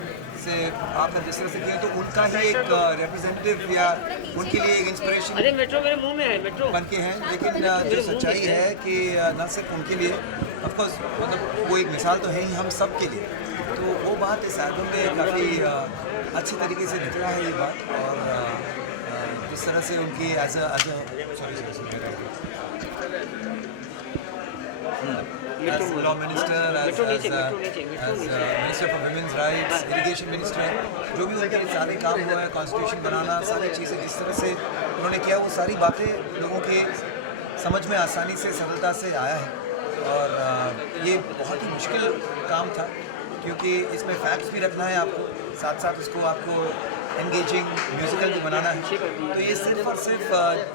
से आपने जिस तरह से किया तो उनका ही एक रिप्रेजेंटेटिव या उनके लिए एक इंस्पिरेशन मेट्रो मेरे मुंह में है मेट्रो बन के हैं। लेकिन जो सच्चाई है कि न सिर्फ उनके लिए ऑफकोर्स मतलब वो एक मिसाल तो है ही हम सब के लिए, तो वो बात इस एल्बम में काफ़ी अच्छे तरीके से निकला है ये बात। और जिस तरह से उनकी as a law minister, minister for women's rights, irrigation minister, जो भी उनके सारे काम हुआ है, कॉन्स्टिट्यूशन बनाना, सारी चीज़ें जिस तरह से उन्होंने किया वो सारी बातें लोगों के समझ में आसानी से सरलता से आया है। और ये बहुत ही मुश्किल काम था क्योंकि इसमें फैक्ट्स भी रखना है आपको, साथ साथ उसको आपको एंगेजिंग म्यूजिकल भी बनाना है। तो ये सिर्फ और सिर्फ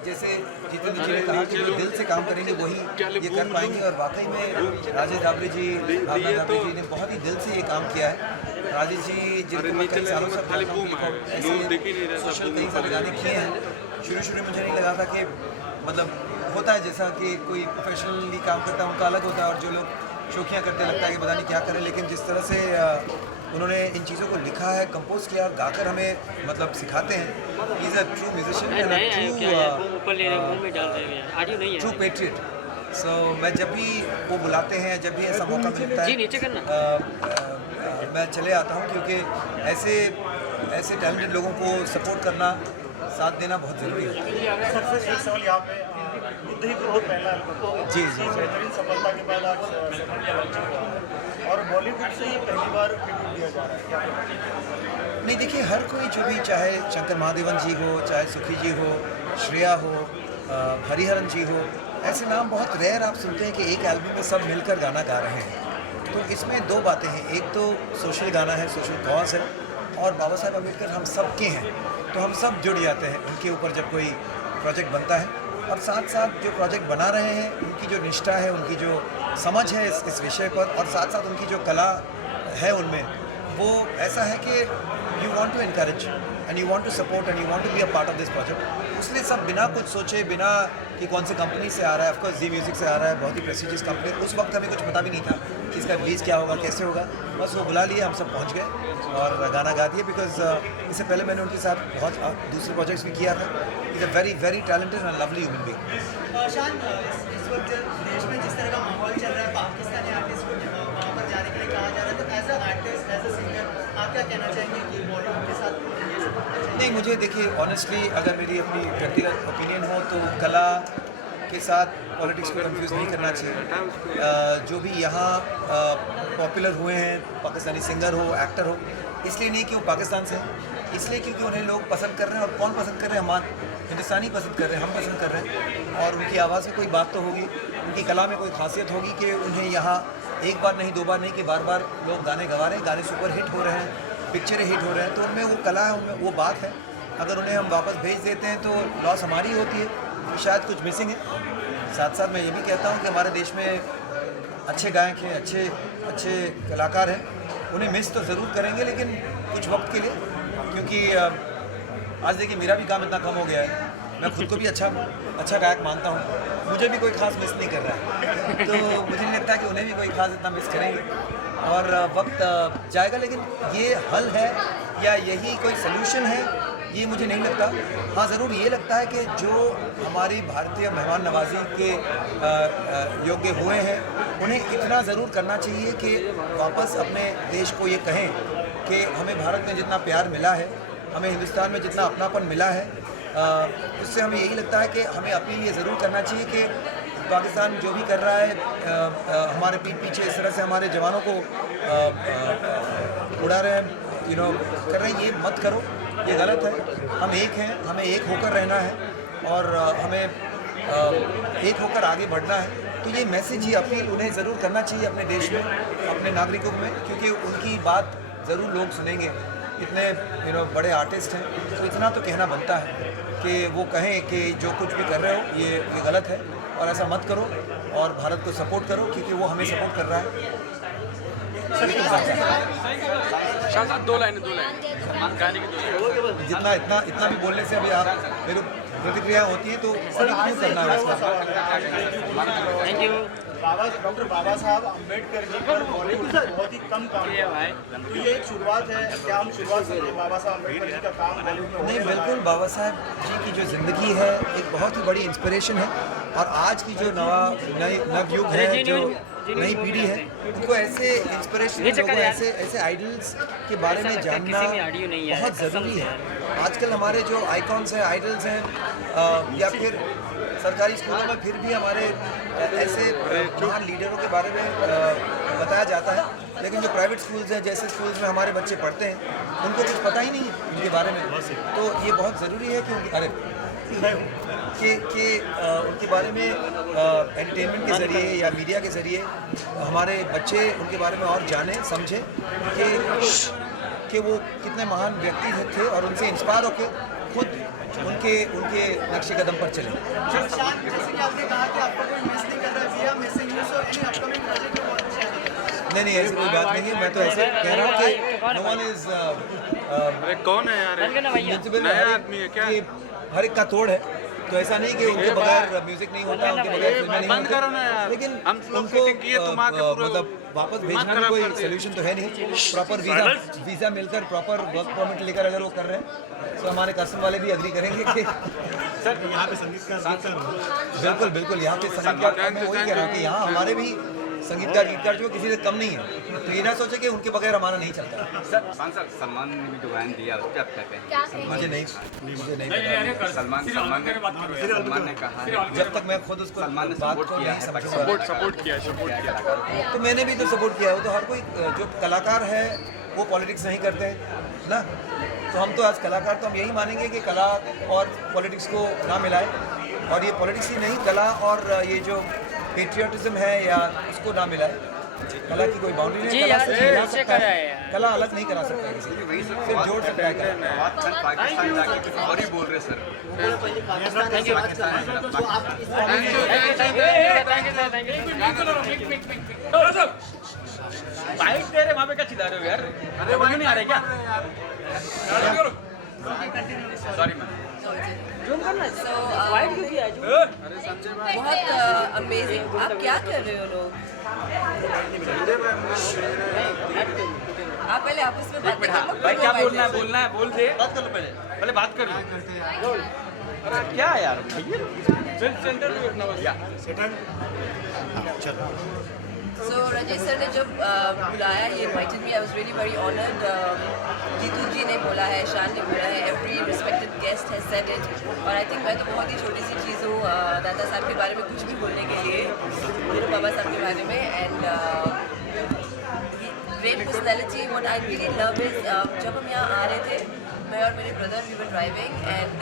जैसे जितेंद्र जी ने कहा कि जो दिल से काम करेंगे वही ये कर पाएंगे। और वाकई में राजेश दाबरे जी, भावना दाबरे जी ने बहुत ही दिल से ये काम किया है। राजेश जी जिनको मैं कई सालों से जानता हूँ, ऐसे सोशल कई सारे गाने किए हैं। शुरू में मुझे नहीं लगा था कि मतलब होता है जैसा कि कोई प्रोफेशनली काम करता है उनका अलग होता है और जो लोग शौकियाँ करते लगता है कि पता नहीं क्या करें। लेकिन जिस तरह से उन्होंने इन चीज़ों को लिखा है, कंपोज किया और गाकर हमें मतलब सिखाते हैं। He is a true musician and true patriot. So मैं जब भी वो बुलाते हैं, जब भी ऐसा मौका मिलता है मैं चले आता हूँ क्योंकि ऐसे टैलेंटेड लोगों को सपोर्ट करना, साथ देना बहुत ज़रूरी है। सबसे एक सवाल यहाँ पे बुद्ध ही बहुत पहला एल्बम जी बेहतरीन सफलता के बाद आज और बॉलीवुड से ही पहली बार ट्रिब्यूट दिया जा रहा है, क्या नहीं देखिए, हर कोई जो भी चाहे शंकर महादेवन जी हो, चाहे सुखी जी हो, श्रेया हो, हरिहरन जी हो, ऐसे नाम बहुत रेयर आप सुनते हैं कि एक एल्बम में सब मिलकर गाना गा रहे हैं। तो इसमें दो बातें हैं, एक तो सोशल गाना है, सोशल कॉज है, और बाबा साहब अम्बेडकर हम सब के हैं तो हम सब जुड़ जाते हैं उनके ऊपर जब कोई प्रोजेक्ट बनता है। और साथ साथ जो प्रोजेक्ट बना रहे हैं उनकी जो निष्ठा है, उनकी जो समझ है इस विषय पर, और साथ साथ उनकी जो कला है उनमें, वो ऐसा है कि you want to encourage and you want to support and you want to be a part of this project. इसलिए सब बिना कुछ सोचे, बिना कि कौन से कंपनी से आ रहा है, ऑफकोर्स जी म्यूज़िक से आ रहा है, बहुत ही प्रेस्टिजियस कंपनी। उस वक्त हमें कुछ पता भी नहीं था कि इसका रिलीज़ क्या होगा, कैसे होगा, बस वो बुला लिए, हम सब पहुँच गए और गाना गा दिए। बिकॉज इससे पहले मैंने उनके साथ बहुत दूसरे प्रोजेक्ट्स भी किया था। Is a very very talented and lovely human being. शान, इस वक्त देश में जिस तरह का माहौल चल रहा है, पाकिस्तानी आर्टिस्ट को वहाँ पर जाने के लिए कहा जा रहा है, तो as a artist, as a singer आप क्या कहना चाहेंगे कि बॉलीवुड के साथ ये सब होना चाहिए? नहीं, मुझे देखिए ऑनेस्टली अगर मेरी अपनी व्यक्तिगत ओपिनियन हो तो कला के साथ पॉलिटिक्स को कंफ्यूज नहीं करना चाहिए। जो भी यहाँ पॉपुलर हुए हैं, पाकिस्तानी सिंगर हो, एक्टर हो, इसलिए नहीं कि वो पाकिस्तान से हैं, इसलिए क्योंकि उन्हें लोग पसंद कर रहे हैं। और कौन पसंद कर रहे हैं? हम हिंदुस्तानी पसंद कर रहे हैं, हम पसंद कर रहे हैं। और उनकी आवाज़ में कोई बात तो होगी, उनकी कला में कोई खासियत होगी कि उन्हें यहाँ एक बार नहीं, दो बार नहीं कि बार बार लोग गाने गा रहे हैं, गाने सुपर हिट हो रहे हैं, पिक्चरें हिट हो रहे हैं। तो उनमें वो कला है, उनमें वो बात है। अगर उन्हें हम वापस भेज देते हैं तो लॉस हमारी होती है, तो शायद कुछ मिसिंग है। साथ साथ मैं ये भी कहता हूँ कि हमारे देश में अच्छे गायक हैं, अच्छे कलाकार हैं, उन्हें मिस तो ज़रूर करेंगे लेकिन कुछ वक्त के लिए। क्योंकि आज देखिए मेरा भी काम इतना कम हो गया है, मैं खुद को भी अच्छा गायक मानता हूँ, मुझे भी कोई ख़ास मिस नहीं कर रहा है। तो मुझे नहीं लगता कि उन्हें भी कोई ख़ास इतना मिस करेंगे। और वक्त जाएगा, लेकिन ये हल है या यही कोई सल्यूशन है, ये मुझे नहीं लगता। हाँ, ज़रूर ये लगता है कि जो हमारी भारतीय मेहमान नवाजी के योग्य हुए हैं, उन्हें इतना ज़रूर करना चाहिए कि वापस अपने देश को ये कहें कि हमें भारत में जितना प्यार मिला है, हमें हिंदुस्तान में जितना अपनापन मिला है, उससे हमें यही लगता है कि हमें अपील ये ज़रूर करना चाहिए कि पाकिस्तान जो भी कर रहा है हमारे पीछे इस तरह से हमारे जवानों को उड़ा रहे हैं, कर रहे हैं, ये मत करो, ये गलत है। हम एक हैं, हमें एक होकर रहना है और हमें एक होकर आगे बढ़ना है। तो ये मैसेज, ये अपील उन्हें ज़रूर करना चाहिए अपने देश में, अपने नागरिकों में, क्योंकि उनकी बात ज़रूर लोग सुनेंगे। इतने बड़े आर्टिस्ट हैं, तो इतना तो कहना बनता है कि वो कहें कि जो कुछ भी कर रहे हो ये गलत है और ऐसा मत करो और भारत को सपोर्ट करो, क्योंकि वो हमें सपोर्ट कर रहा है। दो लाइन गाने की जितना इतना भी बोलने से अभी आप मेरे प्रतिक्रिया होती है तो सभी क्यों करना है उसका। Thank you. डॉक्टर बाबा साहब अम्बेडकर जी पर बॉलीवुड बहुत ही कम काम किया है, तो ये एक शुरुआत है, क्या हम शुरुआत करते हैं बाबा साहब अम्बेडकर जी का काम बॉलीवुड में? नहीं, बिल्कुल बाबा साहब जी की जो ज़िंदगी है एक बहुत ही बड़ी इंस्पिरेशन है और आज की जो नवयुग है, जो नई पीढ़ी है, उनको ऐसे इंस्पिरेशन लोगों, ऐसे आइडल्स के बारे में जानना बहुत ज़रूरी है। आजकल हमारे जो आइकॉन्स हैं, आइडल्स हैं, या फिर सरकारी स्कूलों में फिर भी हमारे ऐसे महान लीडरों के बारे में बताया जाता है, लेकिन जो प्राइवेट स्कूल्स हैं, जैसे स्कूल्स में हमारे बच्चे पढ़ते हैं, उनको कुछ पता ही नहीं है उनके बारे में। तो ये बहुत ज़रूरी है कि उनके बारे में एंटरटेनमेंट के ज़रिए या मीडिया के ज़रिए हमारे बच्चे उनके बारे में और जानें, समझें कि वो कितने महान व्यक्ति थे और उनसे इंस्पायर होकर खुद उनके नक्शे कदम पर चले। जैसे कि आपने कहा कि आपको कोई मिस नहीं कर रहा है, missing you, so any upcoming project जो बहुत अच्छा है। नहीं, ऐसी कोई बात नहीं है। मैं तो ऐसे कह रहा हूँ कि नो वन इज कौन है यार, नया आदमी है क्या? हर एक का तोड़ है, तो ऐसा नहीं कि उनके बगैर म्यूजिक नहीं होता, उनके बगैर फिल्में नहीं बंद करो ना यार। लेकिन हम उनको किए तुम आके मतलब वापस भेजना भी कोई सोल्यूशन तो है नहीं। प्रॉपर वीज़ा मिलकर प्रॉपर वर्क परमिट लेकर अगर वो कर रहे हैं तो हमारे कस्टम वाले भी एग्री करेंगे कि सर यहाँ पे संगीतकार बिल्कुल यहाँ पे संगीतकार, मैं वही कह रहा हूँ कि यहाँ हमारे भी संगीतकार गीतकार जो किसी से कम नहीं है, तो ये ना सोचे कि उनके बगैर हमारा नहीं चलता। सर सलमान ने भी जो गान दिया उस पर आप कहते हैं? मुझे नहीं पता। सलमान ने कहा है, जब तक मैं खुद उसको बात को नहीं समझूंगा, सपोर्ट किया तो मैंने भी तो सपोर्ट किया है। तो हर कोई जो कलाकार है वो पॉलिटिक्स नहीं करते ना, तो हम तो आज कलाकार तो हम यही मानेंगे कि कला और पॉलिटिक्स को ना मिलाए, और ये पॉलिटिक्स ही नहीं, कला और ये जो पेट्रियटिज्म है या इसको ना मिलाए। कला की कोई बाउंड्री नहीं, कला से मिला सकता है, कला अलग नहीं करा सकता किसी को, सिर्फ जोड़ सकता है कला। पाकिस्तान जाके कुछ और ही बोल रहे सर। बाइक दे रहे वहाँ पे क्या चिल्ला रहे हो यार? अरे वहीं नहीं आ रहे क्या? Sorry ma'am. बहुत अमेजिंग। आप क्या कर रहे हो लोग? आप पहले आपस में बात करो। भाई क्या बोलना है बोल दे। बात कर लो पहले बात कर लो। अरे क्या यार सेंटर में बैठना बस। So राजेश सर ने जब बुलाया, ये invited me, I was really very honored. Jitu जी ने बोला है, शान ने बोला है, every respected guest has said it. और I think मैं तो बहुत ही छोटी सी चीज़ हूँ दादा साहब के बारे में कुछ भी बोलने के लिए, बाबा साहब के बारे में। And great personality. What I really love is जब हम यहाँ आ रहे थे, मैं और मेरे brother we were driving, and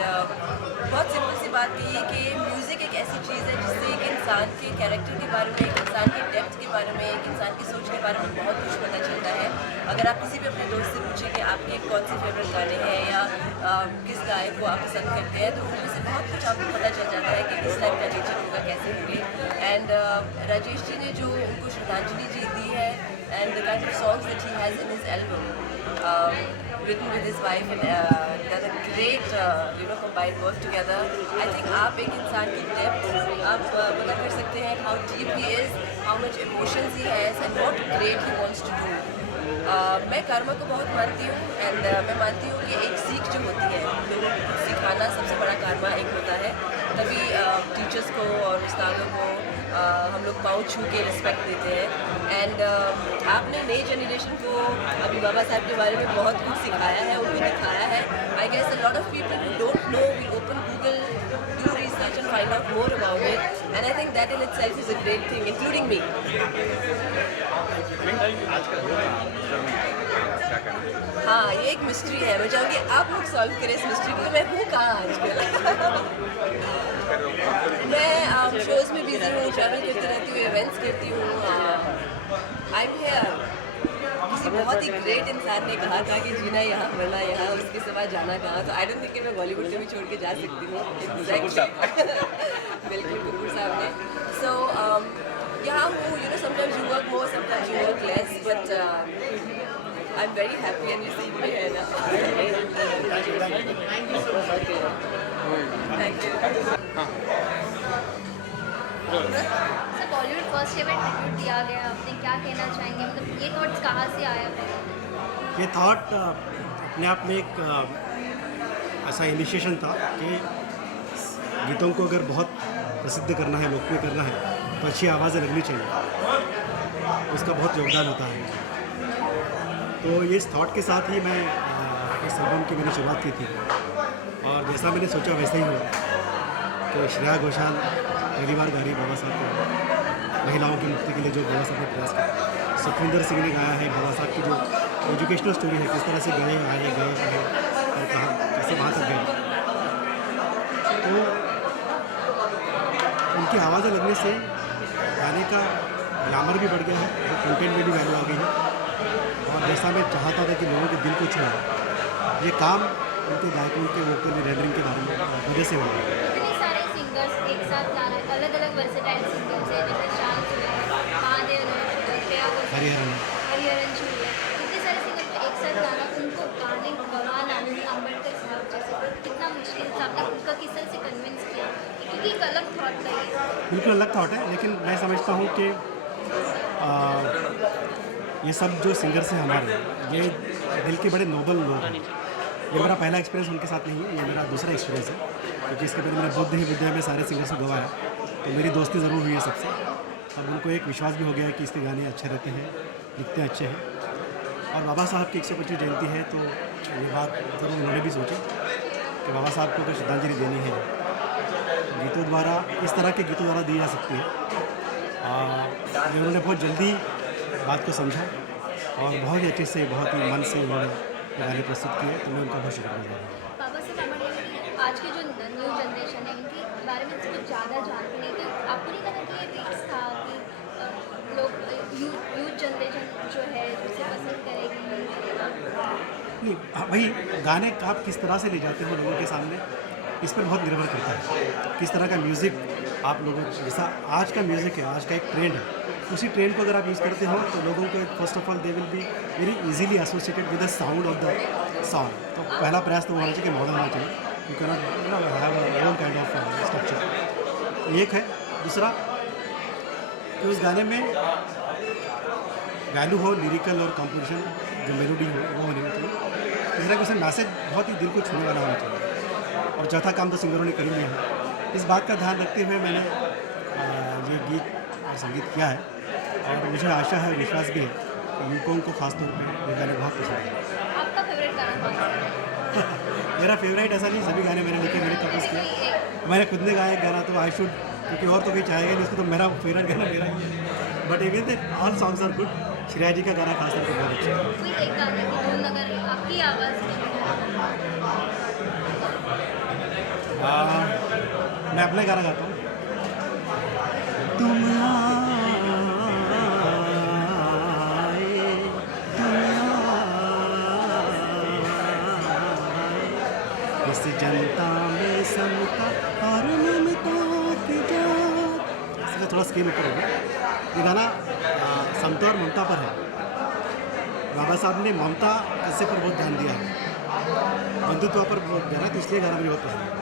बहुत सिंपल सी बात थी कि म्यूज़िक एक ऐसी चीज़ है जिससे एक इंसान के कैरेक्टर के बारे में, एक इंसान की डेप्थ के बारे में, एक इंसान की सोच के बारे में बहुत कुछ पता चलता है। अगर आप किसी भी अपने दोस्त से पूछें कि आपके कौन से फेवरेट गाने हैं या किस गायक को आप पसंद करते हैं, तो उनमें से बहुत कुछ आपको पता चल जाता है कि किस टाइप का नेचर होगा, कैसे होंगे। एंड राजेश जी ने जो उनको श्रद्धांजलि जी दी है, and the kind of songs that he has in his album, written with his wife, and done a great combined work together. I think आप एक इंसान की depth आप पता कर सकते हैं, how deep he is, how much emotions he has, and what great he wants to do. मैं कर्मा को बहुत मानती हूँ, एंड मैं मानती हूँ कि एक सीख जो होती है, लोगों को सिखाना सबसे बड़ा कर्मा एक होता है। तभी टीचर्स को और उस्तादों को हम लोग पाँव छू के रिस्पेक्ट देते हैं। एंड आपने नई जनरेशन को अभी बाबा साहब के बारे में बहुत कुछ सिखाया है, उनको दिखाया है। I guess a lot of people who don't know will open Google, do research and find out more about it, and I think that in itself is a great thing, including me. हाँ, ये एक mystery है। मैं चाहूँगी आप लोग solve करें इस मिस्ट्री को। मैं हूँ कहाँ आजकल? मैं शोज़ में बिजी हूँ, ट्रैवल करती रहती हूँ, इवेंट्स करती हूँ। I am here. किसी बहुत ही ग्रेट इंसान ने कहा था कि जीना यहाँ मरना यहाँ, उसके सिवा जाना कहाँ। तो आई डोंट थिंक कि मैं बॉलीवुड को भी छोड़ के जा सकती हूँ। बिल्कुल कपूर साहब ने। सो यहाँ हूँ, you know, sometimes you work more, sometimes you work less, but I'm very happy and you see me here now. Thank you. Sir, Bollywood first ever tribute दिया गया, आपने क्या कहना चाहेंगे? मतलब ये थॉट्स कहाँ से आया पहले? ये थॉट अपने आप में एक ऐसा इनिशिएशन था कि गीतों को अगर बहुत प्रसिद्ध करना है, लोकप्रिय करना है, तो अच्छी आवाज़ें लगनी चाहिए, उसका बहुत योगदान होता है। तो ये इस थॉट के साथ ही मैं इस एल्बम की मैंने शुरुआत की थी, और जैसा मैंने सोचा वैसा ही हुआ कि श्रेया घोषाल पहली बार गा रही बाबा साहब को, महिलाओं की मुक्ति के लिए जो बाबा साहब ने प्रयास किया। सुखविंदर सिंह ने गाया है बाबा साहब की जो एजुकेशनल स्टोरी है, किस तरह से गए और कहाँ कैसे वहाँ तक गए। तो उनकी आवाज़ें लगने से गाने का ग्लैमर भी बढ़ गया है, कंटेंट में भी वैल्यू आ गई है, और जैसा मैं चाहता था कि लोगों के दिल को छुए, ये काम उनके गायकों के वोकल रेंडरिंग के बारे में वजह से हुआ। इतने सारे सिंगर्स एक साथ गा रहे हैं, अलग अलग वर्सेटाइल सिंगर्स हैं, जैसे शांत है, महादेव ने, श्रेया घोषाल, हरिहरन छू है, इतने सारे सिंगर को एक साथ गाना, उनको गाने भगवान आनंद अम्बेडकर साहब जैसे कितना मुश्किल था, आपने उनका किस तरह से कन्विंस किया? क्योंकि एक अलग थॉट था ये। बिल्कुल अलग थॉट है, लेकिन मैं समझता हूँ कि ये सब जो सिंगर्स हैं हमारे, ये दिल के बड़े नोबल लोग हैं। ये मेरा पहला एक्सपीरियंस उनके साथ नहीं है, ये मेरा दूसरा एक्सपीरियंस है, क्योंकि इसके पहले मैंने बुद्ध ही बुद्ध में सारे सिंगर्स को गवाया, तो मेरी दोस्ती ज़रूर हुई है सबसे। अब उनको एक विश्वास भी हो गया कि इसके गाने अच्छे रहते हैं, लिखते अच्छे हैं, और बाबा साहब की 125 जयंती है, तो ये बात ज़रूर उन्होंने भी सोची कि बाबा साहब को तो श्रद्धांजलि देनी है। गीतों द्वारा, इस तरह के गीतों द्वारा दी जा सकती है। उन्होंने बहुत जल्दी बात को समझा और बहुत ही अच्छे से, बहुत ही मन से उन्होंने गाने प्रस्तुत किए, तो मैं उनका बहुत शुक्रगुजार हूँ। बाबा साहब हमारे आज की जो न्यू जनरेशन है, इनके बारे में कुछ ज़्यादा जानते नहीं, तो आपको नहीं लगा कि ये रिस्क था कि लोग यूथ जनरेशन जो है उसे पसंद करेगी? नहीं, वही गाने आप किस तरह से ले जाते हो लोगों के सामने, इस पर बहुत निर्भर करता है। किस तरह का म्यूज़िक आप लोगों, जैसा आज का म्यूज़िक है, आज का एक ट्रेंड है, उसी ट्रेंड को अगर आप यूज़ करते हो तो लोगों को first of all they will be very easily associated with the sound of the song. तो पहला प्रयास तो होना चाहिए कि मॉडर्न होना चाहिए, you can not have own kind of structure. एक है। दूसरा कि उस गाने में वैल्यू हो, लिरिकल और कॉम्पोजिशन, जो मेलोडी हो वो होनी चाहिए। तीसरा कि उसमें मैसेज बहुत ही दिल को छूने वाला होना चाहिए। और चौथा काम तो सिंगरों ने कर लिया है। इस बात का ध्यान रखते हुए मैंने ये गीत और संगीत किया है, और मुझे आशा है, विश्वास भी है कि युवकों को खासतौर पर ये गाने बहुत पसंद है। आपका फेवरेट गाना कौन सा है? मेरा फेवरेट ऐसा नहीं, सभी गाने मैंने लिखे, मैंने कंपोज किए। मैंने खुद ने गाया एक गाना, तो आई शुड, क्योंकि और तो कोई चाहेगा नहीं उसको, तो मेरा फेवरेट गाना मेरा ही है। But even that all songs are good. Shreya ji का गाना खासतौर पर बहुत अच्छा है। कोई एक गाने की धुन अगर आपकी आवाज़ में मैं अपना गाना गाता हूँ। तुम इस जनता में समता और ममता की जात, इसलिए थोड़ा स्केल ऊपर होगा। ये गाना समता और ममता पर है। बाबा साहब ने ममता ऐसे पर बहुत ध्यान दिया है, बंधुत्व पर बहुत ध्यान है, तो इसलिए गाना मुझे बहुत पसंद है।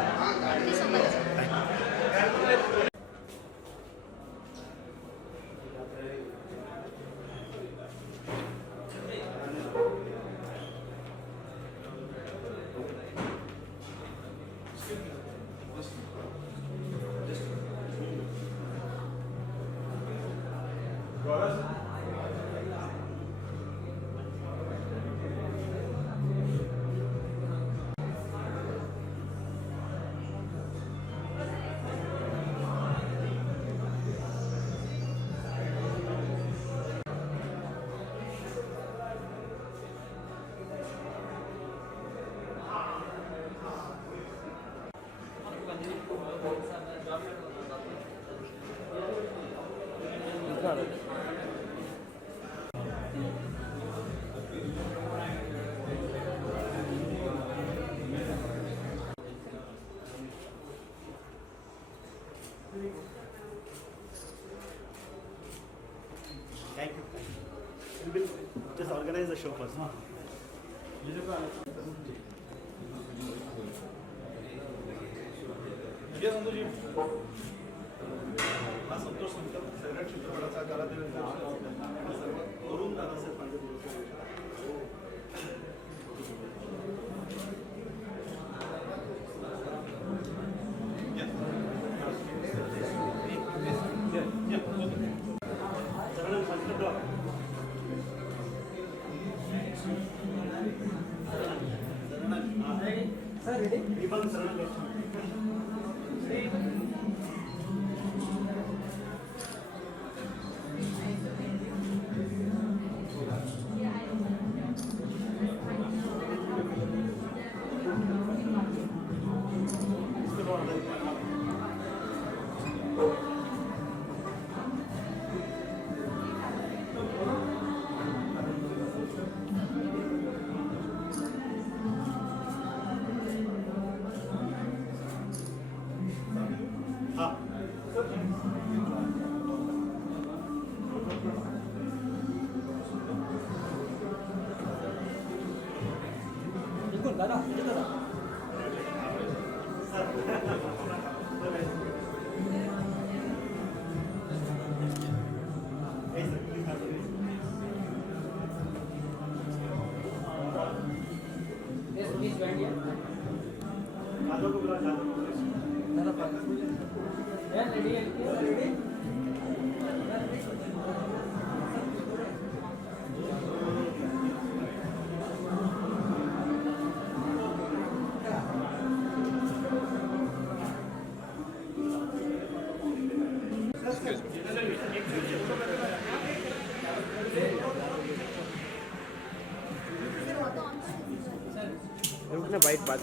शोपस हाँ ये संतोष जी हा संतोष सैराट चित्रपटाचा कालादिवस वरून दादासाहेब पांडे बाइक बात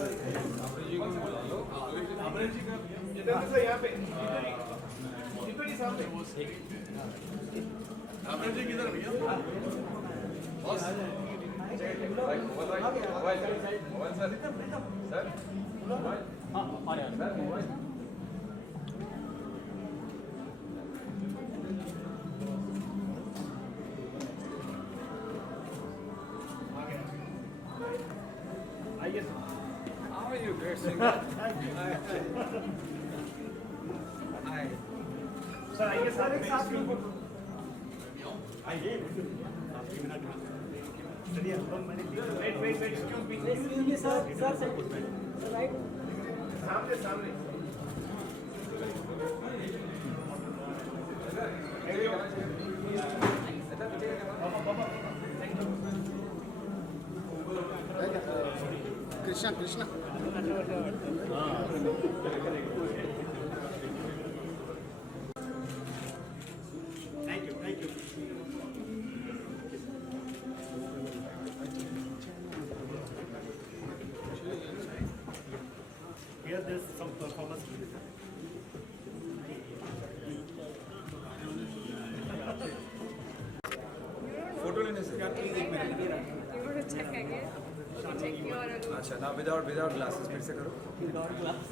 How are you, great singer? Hi. Sir, I guess एक साथ में आइए चलिए wait excuse me sir right सामने Krishna thank you Here there's some performance. Photo लेने से प्लीज एक मिनट अच्छा ना विदाउट ग्लासेस फिर से करो विदाउट ग्लास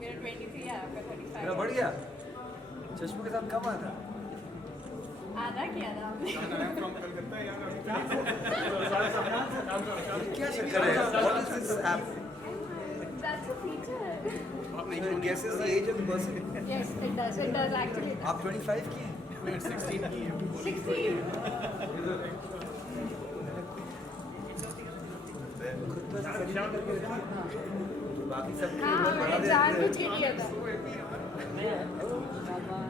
मेरा 23 है आपका 35 मेरा बढ़ गया चश्मे के साथ कम आता आधा किया था आपने क्या चक्कर है what is this app That's a feature. It guesses the age of the person. Yes, it does actually. आप 25 की हैं मैं 16 की हूँ 16. बाकी सब हाँ मैंने 4 कुछ ही किया था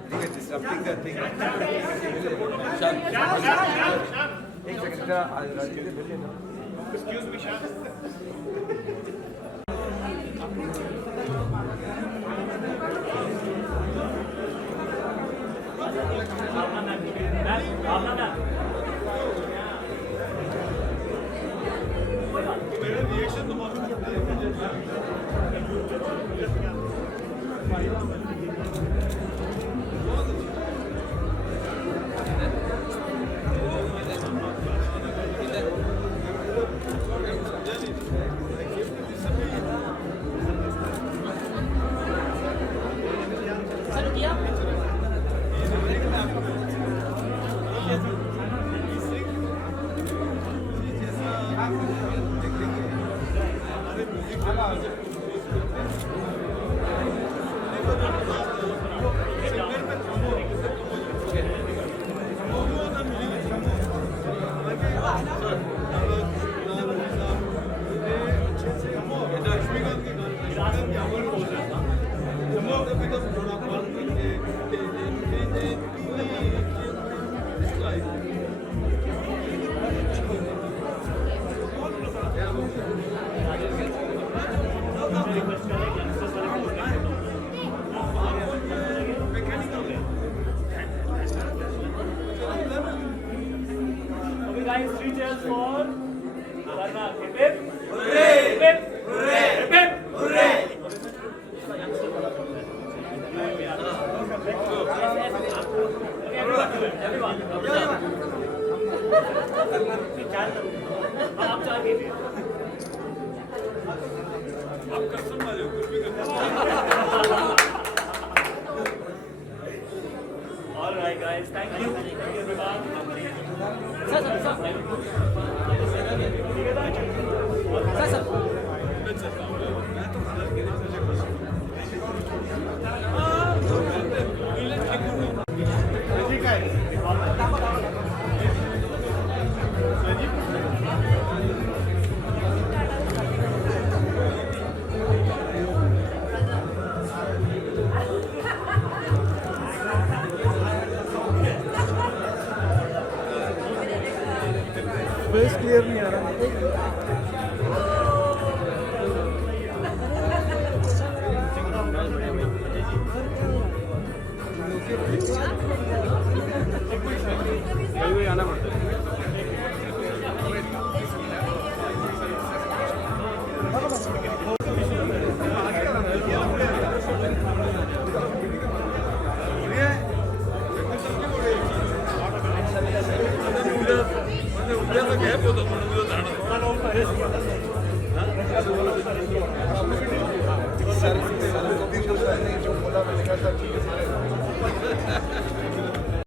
ठीक है डिस्टर्बिंग का थिंग एक सेकंड का राजीव दे लेना एक्सक्यूज मी शान सर किया Guys, 3 cheers for Karnal. Hip hip. Hooray! Hip hip. Hooray! Hip hip. Hooray! Everyone. आप चार कीजिए. आप कसम वाले हो, कुछ भी करते हो. All right, guys. Thank you. Thank you, everyone. Face clear नहीं आ रहा. आना पड़ता है. गॅप होतो म्हणून